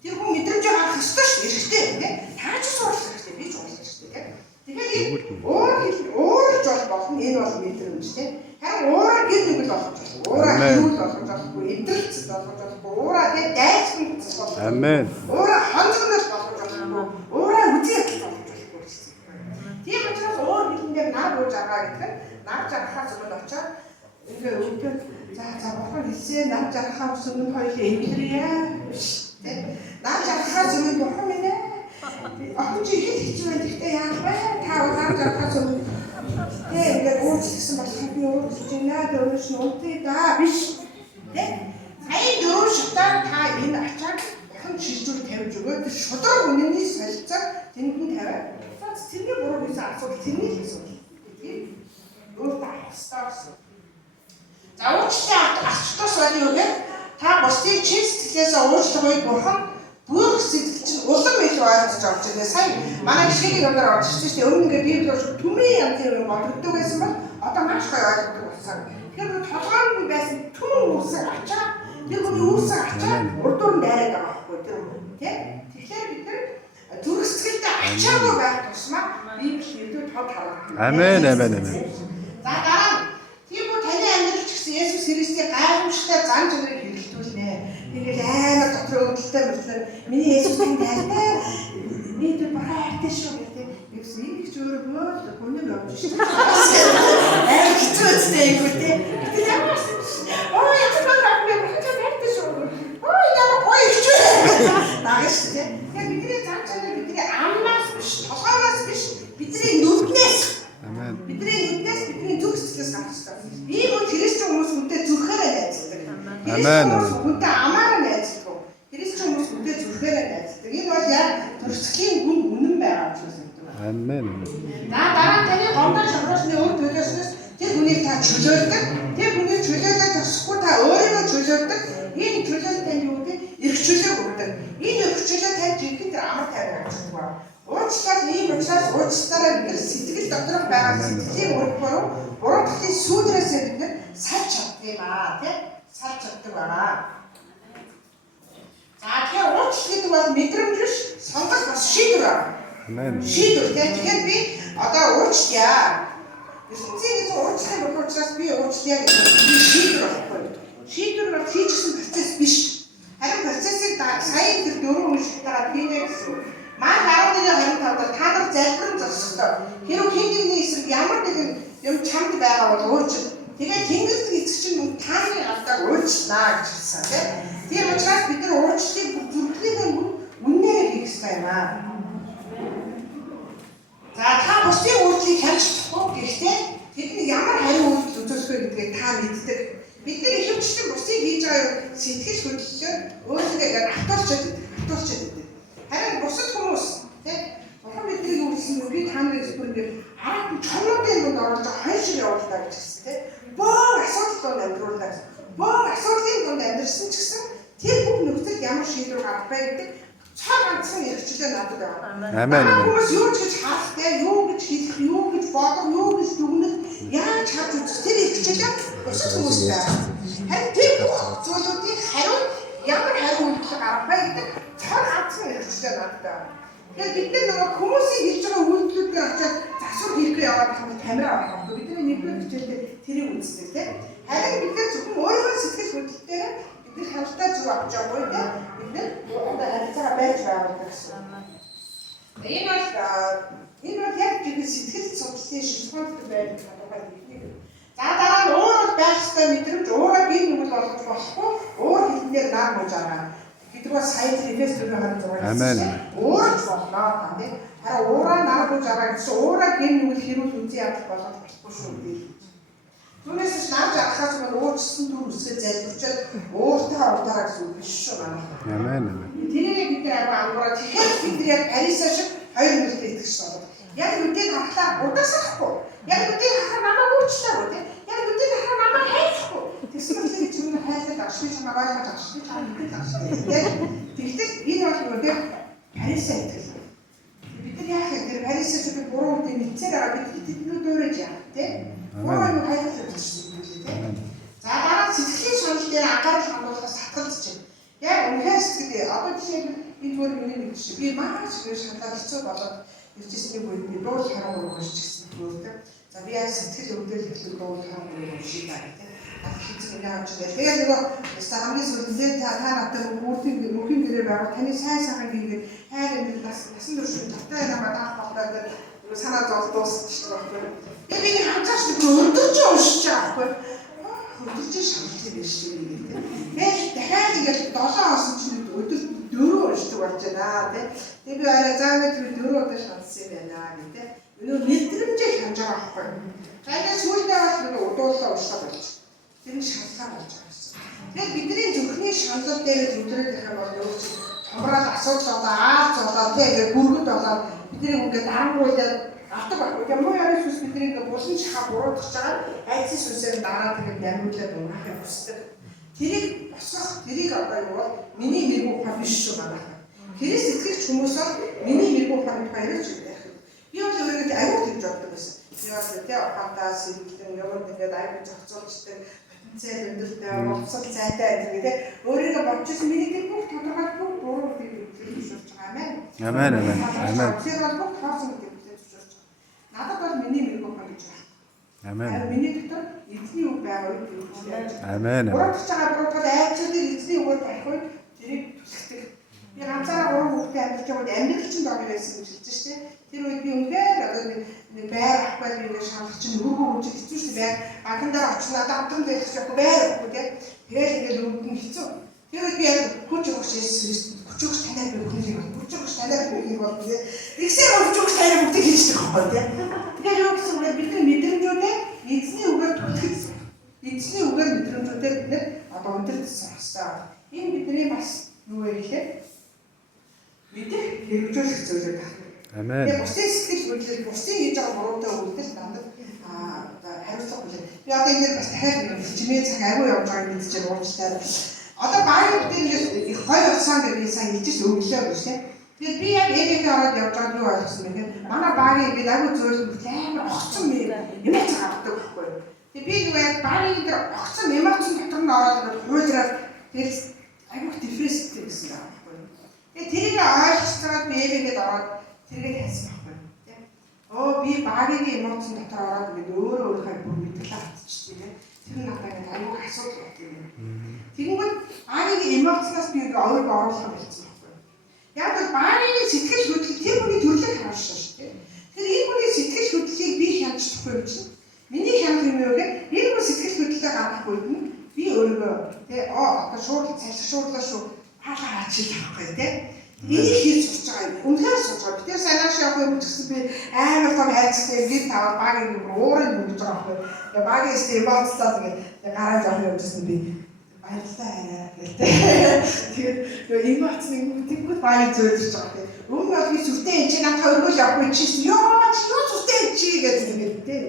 Тэр хүн мэдрэмжээ гаргах ёстой шүү дээ. Эрэгтэй тийм. Тааж уурлах хэрэгтэй. Би ч уурлах хэрэгтэй тийм. Тэгэхээр уурж болно. Энэ бол мэдрэмж тийм. Харин уураа гэр нүгэл болгож болох. Уураа хэрүүл болгож болохгүй. Эвдрэлцэл болгож болохгүй. Уураа тийм дайсан хүчс болгож болохгүй. Амен. Уураа хонжгоноос болгож болохгүй. Уураа үзий ядал болгож болохгүй. Тийм учраас уур хэлэндээ нар ууж байгаа гэдэг нь нар жаргахаас өмнө очоод ингээ өвдөө за бохоо хэлсэн нар жаргахаас өмнө хоёул эвлэрье. Тэ нар жаргахаас өмнө бохоо минь охин чи хэд хэцүү байх гэхдээ яах вэ? Та нар жаргахаас өмнө тэ ингээ уучлсан болохгүй би уучлж байна дөрөш нүнтэй да биш. Тэ сая дөрөв шатаар та энэ ачааг охин шилжүүр тавьж өгөөд шудраг үнэний солилцоо тэндэн тавиа. Тэрний буруу гэсэн асуудал тэрний л асуудал. Тийм. Өөр та хастаарсан. За уучлаа ачтаас бол юу вэ? Та бусдыг чин сэтгэлээсээ уучлах үед бурхан бүх сэтгэл чинь улам их ойлгож авч байгаа. Сайн манай гişгний юмдаар орж ирсэн шүү дээ. Өмнө ингээ библиэр түмэн янзын юм боддог байсан бол одоо маш гоё ойлгодог болсон. Тэгэхээр толгойн байсан түмэн үсэн ачаа тэр хүний үсэн ачаа урдуур дайраад байгаа байхгүй тэр юм. Тийм. Тэгэхээр бид нар зүрх сэтгэлдээ ачаагүй байх тусмаа Библи хэлдэг тод харагдана. Амен. Амен. Амен. За дараа нь тийм үү таны амьдралч гэсэн Есүс Христийн гайхамшигтай зан чанарыг хэрэглэтүүлнэ. Тэгэл амар дотор өвдөлтөй мөртлөө миний Есүс тань тайлтай би тэр бахартай шүү гэдэг. Гэсэн юм их зөөрөө өнөр явж шүү. Амар хэцүү үстэй юм үү те. Тэгэл ямар оо яа тэр бахартай бахартай шүү. Оо яа гоё хэцүү. Наагаш те. Тэгэхээр бидний зан чанар бидний амнаас биш, толгоноос биш, бидний нүднээс. Амен. Бидний нүднээс бидний зүрх сэтгэлээс гарах хэрэгтэй. Ийм үү Христийн хүмүүс үнтэй зүрхээрээ найзладаг. Амен. Үнтэй амаараа найзладаг. Христийн хүмүүс үнтэй зүрхээрээ найзладаг. Энэ бол яг зүрх сэтгэлийн гүн үнэн байгаа учраас юм. Амен. За дараа нь таны гомдол шавхрасны өр төлөөснөөс тэр хүнийг та чөлөөлдөг. Тэр хүнийг чөлөөлөж тасахгүй та өөрийгөө чөлөөлдөг. Энэ чөлөөлт тань юу вэ? Эрх чөлөө өгдөг. Энэ эрх чөлөө тань жинхэнэ тэр амар тайван авчихдаг ба. Уучлал ийм учраас уучлаараа бид нар сэтгэл доторх байгаа сэтгэлийн өргөөр буруу талын сүүдрээс бид нар салж чаддаг юм аа тий салж чаддаг байна. За тэгэхээр уучлал гэдэг бол мэдрэмж биш сонгох бас шийдвэр байна. Амен. Шийдвэр тэгэхээр би одоо уучлаа. ертөнцийн уучлалын бүх учраас би уучлаа гэж шийдвэр авахгүй. Шийдвэр бол хийчихсэн процесс биш. Харин процессыг сая тэр дөрөв уншигтайгаа бинэ гэсэн. Маань 11-25 дээр та нар залбирэн зогсохдоо хэрвээ хин нэгний эсрэг ямар нэгэн юм чамд байгаа бол уучлаа. Тэгээд Тэнгэрт эцэг чинь тааны алдааг уучлаа гэж хэлсэн тийм. Тийм учраас бид нар уучлалыг зүрхлийнхээ үннээр хийх хэрэгтэй юм аа. За та бусдын уучлалыг харж чадахгүй гэхдээ тэдний ямар хариу үйлдэл үзүүлэх вэ гэдгийг та мэддэг. Бид нар ихэвчлэн бусдыг хийж байгаа сэтгэл хөдлөлөөр өөрсдөө яг атуулчаад байдаг. Харин бусад хүмүүс тийм бурхан бидний юу гэсэн бэ? Би та нарын зөвхөн хараад чонлоодын дунд орж байгаа хань шиг явуулдаг гэж хэлсэн тийм. Боо асуудал донд амьдруулдаг. Боо асуудлын дунд амьдрсан ч гэсэн тэр бүх нөхцөл ямар шийдвэр гаргах вэ гэдэг цаа ганцхан хэрэгчлээ надад байна. Амен. Хүмүүс юу ч гэж хаалтай, юу гэж хэлэх, юу гэж бодох, юу гэж дүгнэх, яаж харж үзэх тэр хэрэгчлээ бусад хүмүүс байна. Харин тэр бүх зүйлүүдийн хариу ямар хариу үйлдэл гаргах вэ гэдэг цаа ганцхан хэрэгчлээ надад байна. Тэгэхээр бид нар хүмүүсийн хийж байгаа үйлдэлүүдээ очиад засвар хийхгүй яваад хамт камера авах. Бидний нэгдүгээр хичээлдээ тэрийг үздэг тийм. Харин бид нар зөвхөн өөрийнхөө сэтгэл хөдлөлтөөр бид нар хамтдаа зүг авч байгаа юм тийм. Бид нар одоо харилцаа байж байгаа гэсэн. Энэ бол яг тийм сэтгэл судлалын шилжүүлэлт байдаг тодорхой нэг. За дараа нь өөр байх ёстой мэдрэмж өөрөөр гин нүгэл болгож болохгүй өөр хэлнээр нар мууж байгаа. Бидгээр сая телевиз төрөө харж байгаа. Амен. Өөрч боллоо тийм. Харин уураа нар мууж байгаа гэсэн уураа гин нүгэл хэрүүл үзий явах болгож болохгүй шүү дээ. Түүнээс ч наад ахаас мөн өөрчлөсөн төр үсгээ залбирчаад өөртөө удаараа гэсэн үг биш шүү манай. Амен. Тэрийг бид нар ангаараа тэгэхээр бид нар яг Парисаа шиг хоёр нэртэй итгэж байна. Яг үдийг харахлаа удаасахгүй. Яг үдийг харахаа намайг уучлаа үү? Яг үдийг харахаа намайг хайхгүй. Тэгсэн мэт чи миний хайлт авшиж чамайг ойлгож авшиж чамайг мэдээд авшиж. Яг тэгтэл энэ бол үдийг Парисаа итгэл. Парисээс би буруу үгтэй мэдсээр байгаа бид тэднүүд өөрөж яах те. Буруу юм хайрлах гэсэн юм те. За дараа сэтгэлийн шунал дээр анхаарал хандуулахаас татгалзаж байна. Яг үнэхээр сэтгэл одоо жишээ нь энэ зүгээр миний нэг жишээ. Би маш их шаналал хэцүү болоод иржсэн нэг үед би дуул харангуй уншижсэн төрөлтэй. За би яг сэтгэл өвдөл ихлэх дуул харангуй уншиж байгаа те. Хэцүү нэг авч байгаа. Тэгээд нөгөө хамгийн сүүлдээ та надад мөрхийн гэрээ байгаа таны сайн сайхан гэдэг хайр энэ насан турш тавтай намайг даах болоод санаа зовж дуусчихсан байхгүй. Тэгээд би хамтарч өдөрч уншиж байгаа байхгүй. Өдөрч шаналтай биш юм гэдэг. Тэгээд дахиад ингээд 7 хосон чинь өдөр 4 уншдаг болж байна тий. Тэгээд би арай заагаад 4 удаа шаналсан юм байна гэдэг. Өнөө мэдрэмжээ хянаж байгаа байхгүй. Тэгээд сүүлдээ бас нэг удуулаа уншаад болж. Тэр нь шалгаа болж байгаа юм. Тэгээд бидний зүрхний шаналл дээр өдрөөлөх юм бол юу ч томрол асуудал болоо аарч болоо тэгээд бүргэд болоо бидний ингээд дарангуйлаад авдаг байхгүй. Тэгээд муу ярих ус бидний ингээд булан шахаа буруутгаж байгаа айцын сүнсээр дараа тэгээд дамжуулаад унаахыг хүсдэг. Тэрийг босгох, тэрийг одоо юу бол миний мэрэгүү ухаан биш шүү манайх. Тэрээс сэтгэгч хүмүүс бол миний мэрэгүү ухааны баярч байх. Би бол өөрөөр аюул гэж боддог байсан. Би бол тэ ухаантаа сэргэлэн ямар ингээд аюул зохицуулждаг цээл өндөртэй боловсрол цайтай гэдэг өөрийгөө бодчихсон миний тэр бүх тодорхой бүх буруу гэдэг зөвшөөрч байгаа юм. Амен. Амен. Тэр бол бүх тоосон гэдэг зөвшөөрч байгаа. Надад бол миний мэрэгүү ухаан гэж байна. Амен. Миний дотор эзний үг байгаа үг гэж байна. Амен. Бурууч байгаа буруудад айцуудыг эзний үгээр барих үед тэрийг түлхдэг. Би ганцаараа уран хүүхдээ амьдарч байгаад амьдралчин доор байсан гэж хэлж штэ. Тэр үед би үнээр одоо нэг байр авахгүй би ингээд шаналх чинь нөгөө хүн чинь хэцүү шүү дээ. Банкндаа очихнаа давтан байх шиг байр авахгүй тийм. Тэгээд ингээд өвдөн хэцүү. Тэр үед би яг хүч өгч хүч танаар би хүнийг хүч өгч танаар би хүнийг бол тийм. Ихсээр хүч өгч танаар бүгдийг хийчихдэг байхгүй тийм. Тэгээд юу гэсэн үг бидний мэдрэмжүүдээ эзний үгээр түлхэсэн. Эзний үгээр мэдрэмжүүдээ бид нэр одоо өндөрсөн хэвээр. Энэ бидний бас юу вэ гэхээр мэдээ хэрэгжүүлэх зүйлүүд байна. Амен. Тэгээд бусдын сэтгэл хөдлөл, бусдын хийж байгаа буруутай үйлдэл надад одоо хариуцлага хүлээн. Би одоо энэ бас дахиад хичмээ цаг аягүй явж байгааг мэдчихэж уурчтай. Одоо баяр бүтэн ингээд их хоёр уцаан дээр би сайн хийж өглөө гэж тийм. Тэгээд би яг ээгээ ороод явж байгаад юу ойлгосон бэ гэхээр манай баагийн бид аягүй зөөлөн амар огцсон эмоц гаргадаг байхгүй юу. Тэгээд би яг баагийн дээр огцсон эмоцын дотор нь ороод ингээд хуйлраад тэгээд аягүй дифференстэй гэсэн юм байхгүй юу. Тэгээд тэрийг ойлгоцоод би ээгээд ороод тэргээд хайсан байхгүй юу. Тийм. Оо би баагийн эмоцын дотор ороод ингээд өөрөө бүр мэдлээ хатчихсан тийм. Тэр нь надад ингээд аягүй асуудал болдог юм. Тэгэнгүүт баагийн эмоцноос би ингээд өөрөө оруулах болсон. Яг л баагийн сэтгэл хөдлөл тэр хүний төрлөг харуулсан шүү дээ. Тэгэхээр энэ хүний сэтгэл хөдлөлийг би хянаж чадахгүй юм чинь. Миний хянах юм юу гэхээр энэ хүн сэтгэл хөдлөлөө гаргах үед нь би өөрөө тий одоо шуурлаа шүү хаалгаа ачиж авахгүй тий. Энийг хийж сурч байгаа юм. Үнэхээр сурч байгаа. Би тэр санааш явах юм гэсэн би амар том хайцтай гэр таваар баагийн уурыг нүдж байгаа байхгүй. Тэгээ баагийн эмоцлоо тэгээ гараад явах юм гэсэн би баярлалаа гэдэг. Тэгээд эмоцны тэгвэл баяр зөөлж байгаа тийм. Өмнө нь би сүртэй энэ чи надад өргөл явахгүй чи ёо сүртэй чи гэдэг юм тийм.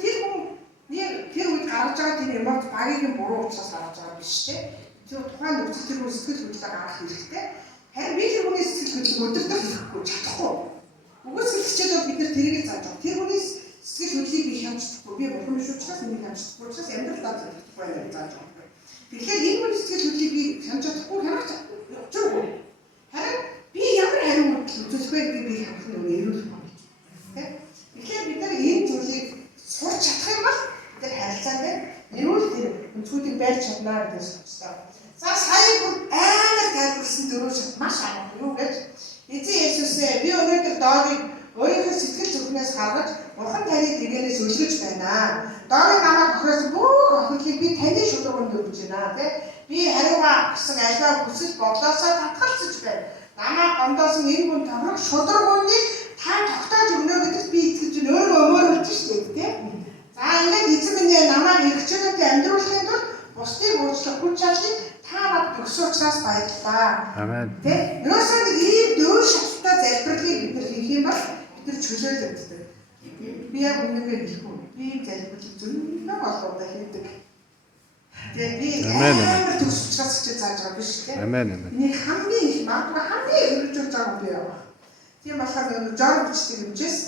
Тэр хүн тэр үед гарч байгаа тийм эмоц багийн буруу учраас гарч байгаа биш тийм. Тэр тухайн нөхцөл төр сэтгэл хөдлөлөө гаргах хэрэгтэй. Харин би тэр хүний сэтгэл хөдлөлийг өдөртөх хэрэггүй чадахгүй. Үгүйсгэлэгчид бол бид нар тэрийг зааж байгаа. Тэр хүний сэтгэл хөдлөлийг би хянаж чадахгүй. Би бурхан биш учраас энийг хянаж чадахгүй учраас амьдралдаа зөрчихгүй байгаад зааж байгаа. Тэгэхээр энэ хүн сэтгэл хөдлөлийг би хянаж чадахгүй хянах чадахгүй. Харин би ямар хариу үйлдэл үзүүлэх вэ гэдгийг би хянах нь өөрөө эрүүл юм гэж. Тэгэхээр бид нар энэ зүйлийг сурч чадах юм бол бид нар харилцаатай эрүүл тэр өнцгүүдийг барьж чаднаа гэдэг сонслоо. За сая бүр амар тайлбарласан дөрөв шат маш амар юу гэж эзэн Есүсээ би өнөөдөр доорыг өөрийнхөө сэтгэл зүрхнээс гаргаж бурхан таныг тэгээнээс өлгөж байна. Доорыг намайг охироос бүх охирлыг би таны шударганд өгч байна тий. Би хариугаа гэсэн альва хүсэл бодлоосоо татгалзаж байна. Намайг гомдоосон энэ хүн томрог шударгуудыг та тогтоож өгнө гэдэгт би итгэж байна. Өөрөө өмөөрөлж шүү дээ тий. За ингээд эзэн минь намайг эрхчлөлтөд амьдруулахын тулд бусдыг уучлах хүч чадлыг та надад өгсөн учраас баярлалаа. Амен. Тэ юусан ийм дөөр шаттай залбирлыг бид нар хийх юм бол бид нар чөлөөлөгддөг. Би яг үнэхээр хэлэхгүй. Би залбирлыг зөвхөн олоодаа хийдэг. Тэгээ би амар төгс учраас хичээл зааж байгаа биш тийм. Амен. Энийг хамгийн их магадгүй хамгийн хэрэгжүүлж байгаа би яваа. Тийм болохоор жон бичдэг юмчээс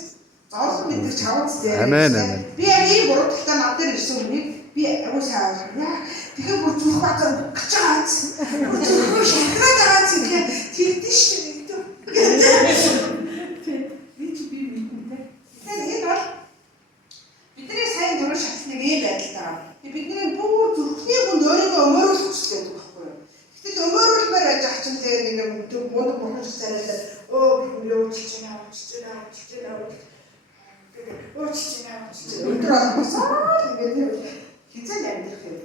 зовлон мэддэг чавц дээр. Амен амен. Би яг ийм буруудтай над дээр ирсэн үнийг би агуу сайн ойлгоно. Тэгэхээр бүр зүрх бацаа гэж байгаа. Бүр шахраад байгаа ч гэх тэгдэж шүү дээ. Би ч би мэднэ. Тэгэхээр энэ бол бидний сайн дөрөв шатлыг ийм байдалтай байна. Бидний бүр зүрхний хүнд өөрийгөө өмөрүүлэх хүсэлтэй байхгүй юу? Гэтэл өмөрүүлмээр байж ах чинь тэгээ нэг мундаг бурхан шиг царайлаа. Юу чиж наа. Өдөр болгосоо ингээд хизээ амьдрах юм.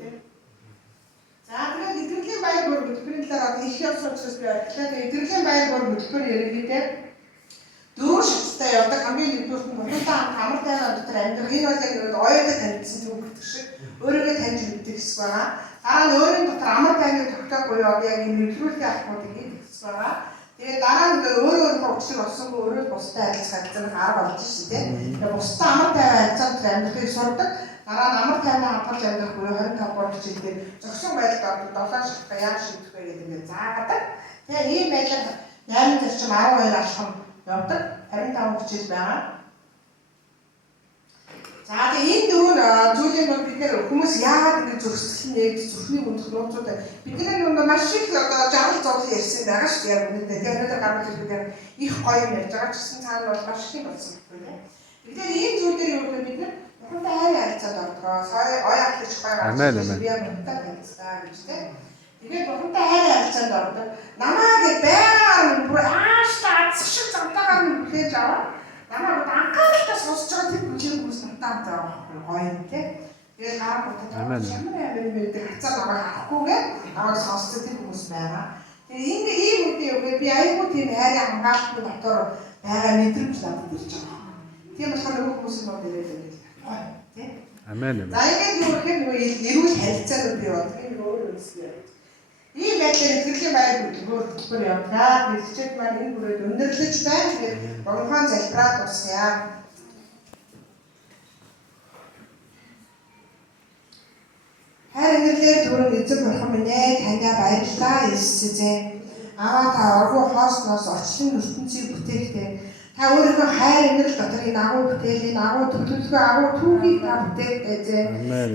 За тэгээд идэвхтэй баяр бүр хөтөлбөрийн талаар их явсаас би ойлголоо. Идэвхтэй баяр бүр хөтөлбөр яригдээ дөрөв шаттай явдаг хамгийн нэгдүгээр нь бурхантай хамар тайван дотор амьдрах. Энэ бол яг оюутан танилцсан төв гэдэг шиг өөрийгөө таньж мэддэг хэсэг байгаа. Дараа нь өөрийн дотор амар тайвныг тогтоох буюу яг энэ нэвтрүүлгийн алхмуудыг хийх хэсэг байгаа. Тэгээд дараа нь өөрөө учлаг олсонгүй өөрөө бусдад харилцах харилцааны арга болж шүү дээ. Тэгээд бусдад амар тайван харилцаанд амьдрахыг сурдаг. Дараа нь амар тайван хамтарч амьдрах буюу 25 дугаар хичээлдээ зөксөн байдалд ордог 7 шаттай яаж шийдэх вэ гэдэг ингээд заагадаг. Тэгээд ийм байдлаар 8 зарчим 12 алхам явдаг 25 хичээл байгаа. За тэгээд энэ дөрөв зүйлийг бид нэр хүмүүс яагаад ингэ зөрсгөл нэг зүрхний хүндх нууцууд бидний нэг маш их жаргал зовлон ярьсан байгаа шүү дээ. Яг үнэндээ тэгээд өнөөдөр гаргаж ирдэг их гоё юм ярьж байгаа ч гэсэн цаана бол маш их болсон байхгүй нэ. Тэгэхээр ийм зүйлээр юу вэ бид нар бурхантай хайр харилцаанд ордгоо. Сая ояатлаж байгаа. Амен амен. Би бурхантай харилцаа гэж тэ. Тэгээд бурхантай хайр харилцаанд ордог. Намаа гэж байгаар бүр ааштай азшиг замтаагаар нь хүлээж аваа. Намайг анхааралтай сонсож байгаа тэр бүлэг хүмүүс натаатай байгаа гоё юм тий. Тэгээд харах бодож ямар мэдээ хацаа намайг авахгүйгээр намайг сонсож тэр хүмүүс байгаа. Тэгээд ингээ ийм үедээ үгүй би айгүй тийм хайрын хамгаалтны дотор байгаа мэдрэмж надад ирж байгаа. Тийм болохоор нөгөө хүмүүс нь дээрээ гоё тий. Амен амен. За ингээд юу гэх юм нөгөө эрүүл харилцаанууд бий болдог. Энэ өөр үсгээр. Ийм байдлаар итгэлийн баяр хөтөлбөр явуулаад нэгчээд маань энэ бүрээд өндөрлөж байна. Тэгээд богинохон залбираад дуусгая. Хайр инэрлэр дөрөв эзэн бурхан минь ээ таньда баярлалаа Иесусээ. Аваа та оргуу хоосноос орчлон ертөнцийг бүтээхдээ та өөрийнхөө хайр инэрл дотор энэ агуу бүтээлийн агуу төлөвлөгөө агуу түүхийг та бүтээхдээ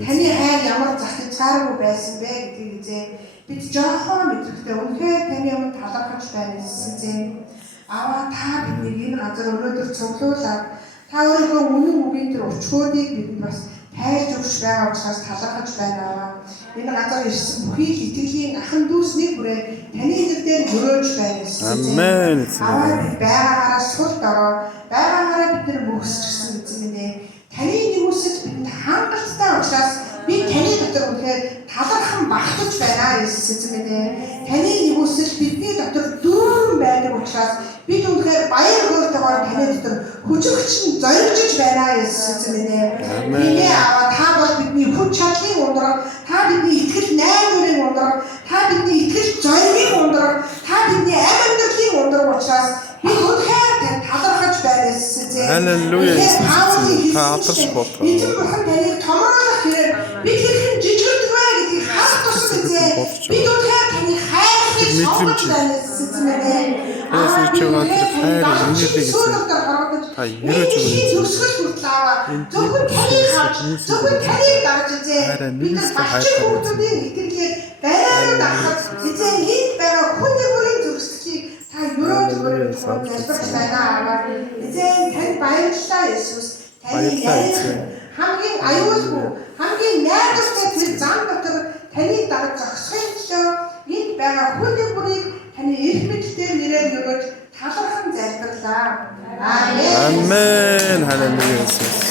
таны хайр ямар зах хязгааргүй байсан бэ гэдгийг эзэн бид жоохон мэдрэгтэй үнэхээр таны өмнө талархаж байна Иесусээ. Аваа та биднийг энэ газар өнөөдөр цуглуулаад та өөрийнхөө үнэн үгийн тэр өчгөөдийг бидэнд бас тайлж өгч байгаа учраас талархаж байна. Энэ газар ирсэн бүхий л итгэлийн ахан дүүс нэг бүрээ таны нэрээр өрөөж байна Иесусээ. Амен. Аваа бид байгаагаараа сул дороо байгаагаараа бид нар мөхсчихсэн эзэн минь ээ. Таны нэгүсэл бидэнд хангалттай учраас би таны дотор үнэхээр талархан багтаж байна Иесус эзэн минь ээ. Таны нэгүсэл бидний дотор дүүрэн байдаг учраас бид үнэхээр баяр хөөртэйгээр таны дотор хүчрхч нь зоригжиж байна Иесус эзэн минь ээ. Биний аваа та бол бидний хүч чадлын ундраг, та бидний итгэл найдварын ундраг, та бидний итгэл зоригийн ундраг, та бидний амь амьдралын ундраг учраас би үнэхээр тань талархаж байна Иесус эзэн. Халелуя Иесус. Та авдарч болтгоо. Эзэн бурхан таныг томруулах хэрэг бид хэрхэн жижигдэх вэ гэдгийг харах тусам эзэн. Бид үнэхээр таны хайрлыг сонгож байна Иесус эзэн. Яасан ч байгаа тэр хайр үнэлийг эзэн. Та ерөөж өгөөч. Зүсгэл хүртэл аваа. Зөвхөн таныг харж, зөвхөн таныг дагж эзэн. Бид нар багчийн хүмүүсийн итгэлээр байраад авах эзэн энд байгаа хүний бүрийн зүрхсэлийг та ерөөж өгөөч. Залбирч байна аваа. Эзэн танд баярлалаа Иесус. Таны хамгийн аюулгүй, хамгийн найдвартай тэр зам дотор таныг дагаж зогсохын төлөө энд байгаа хүний бүрийг таны эрх мэдэлээр нэрээр өрөөж талархан залбирлаа. Амен. Амен. Халелуя Иесус.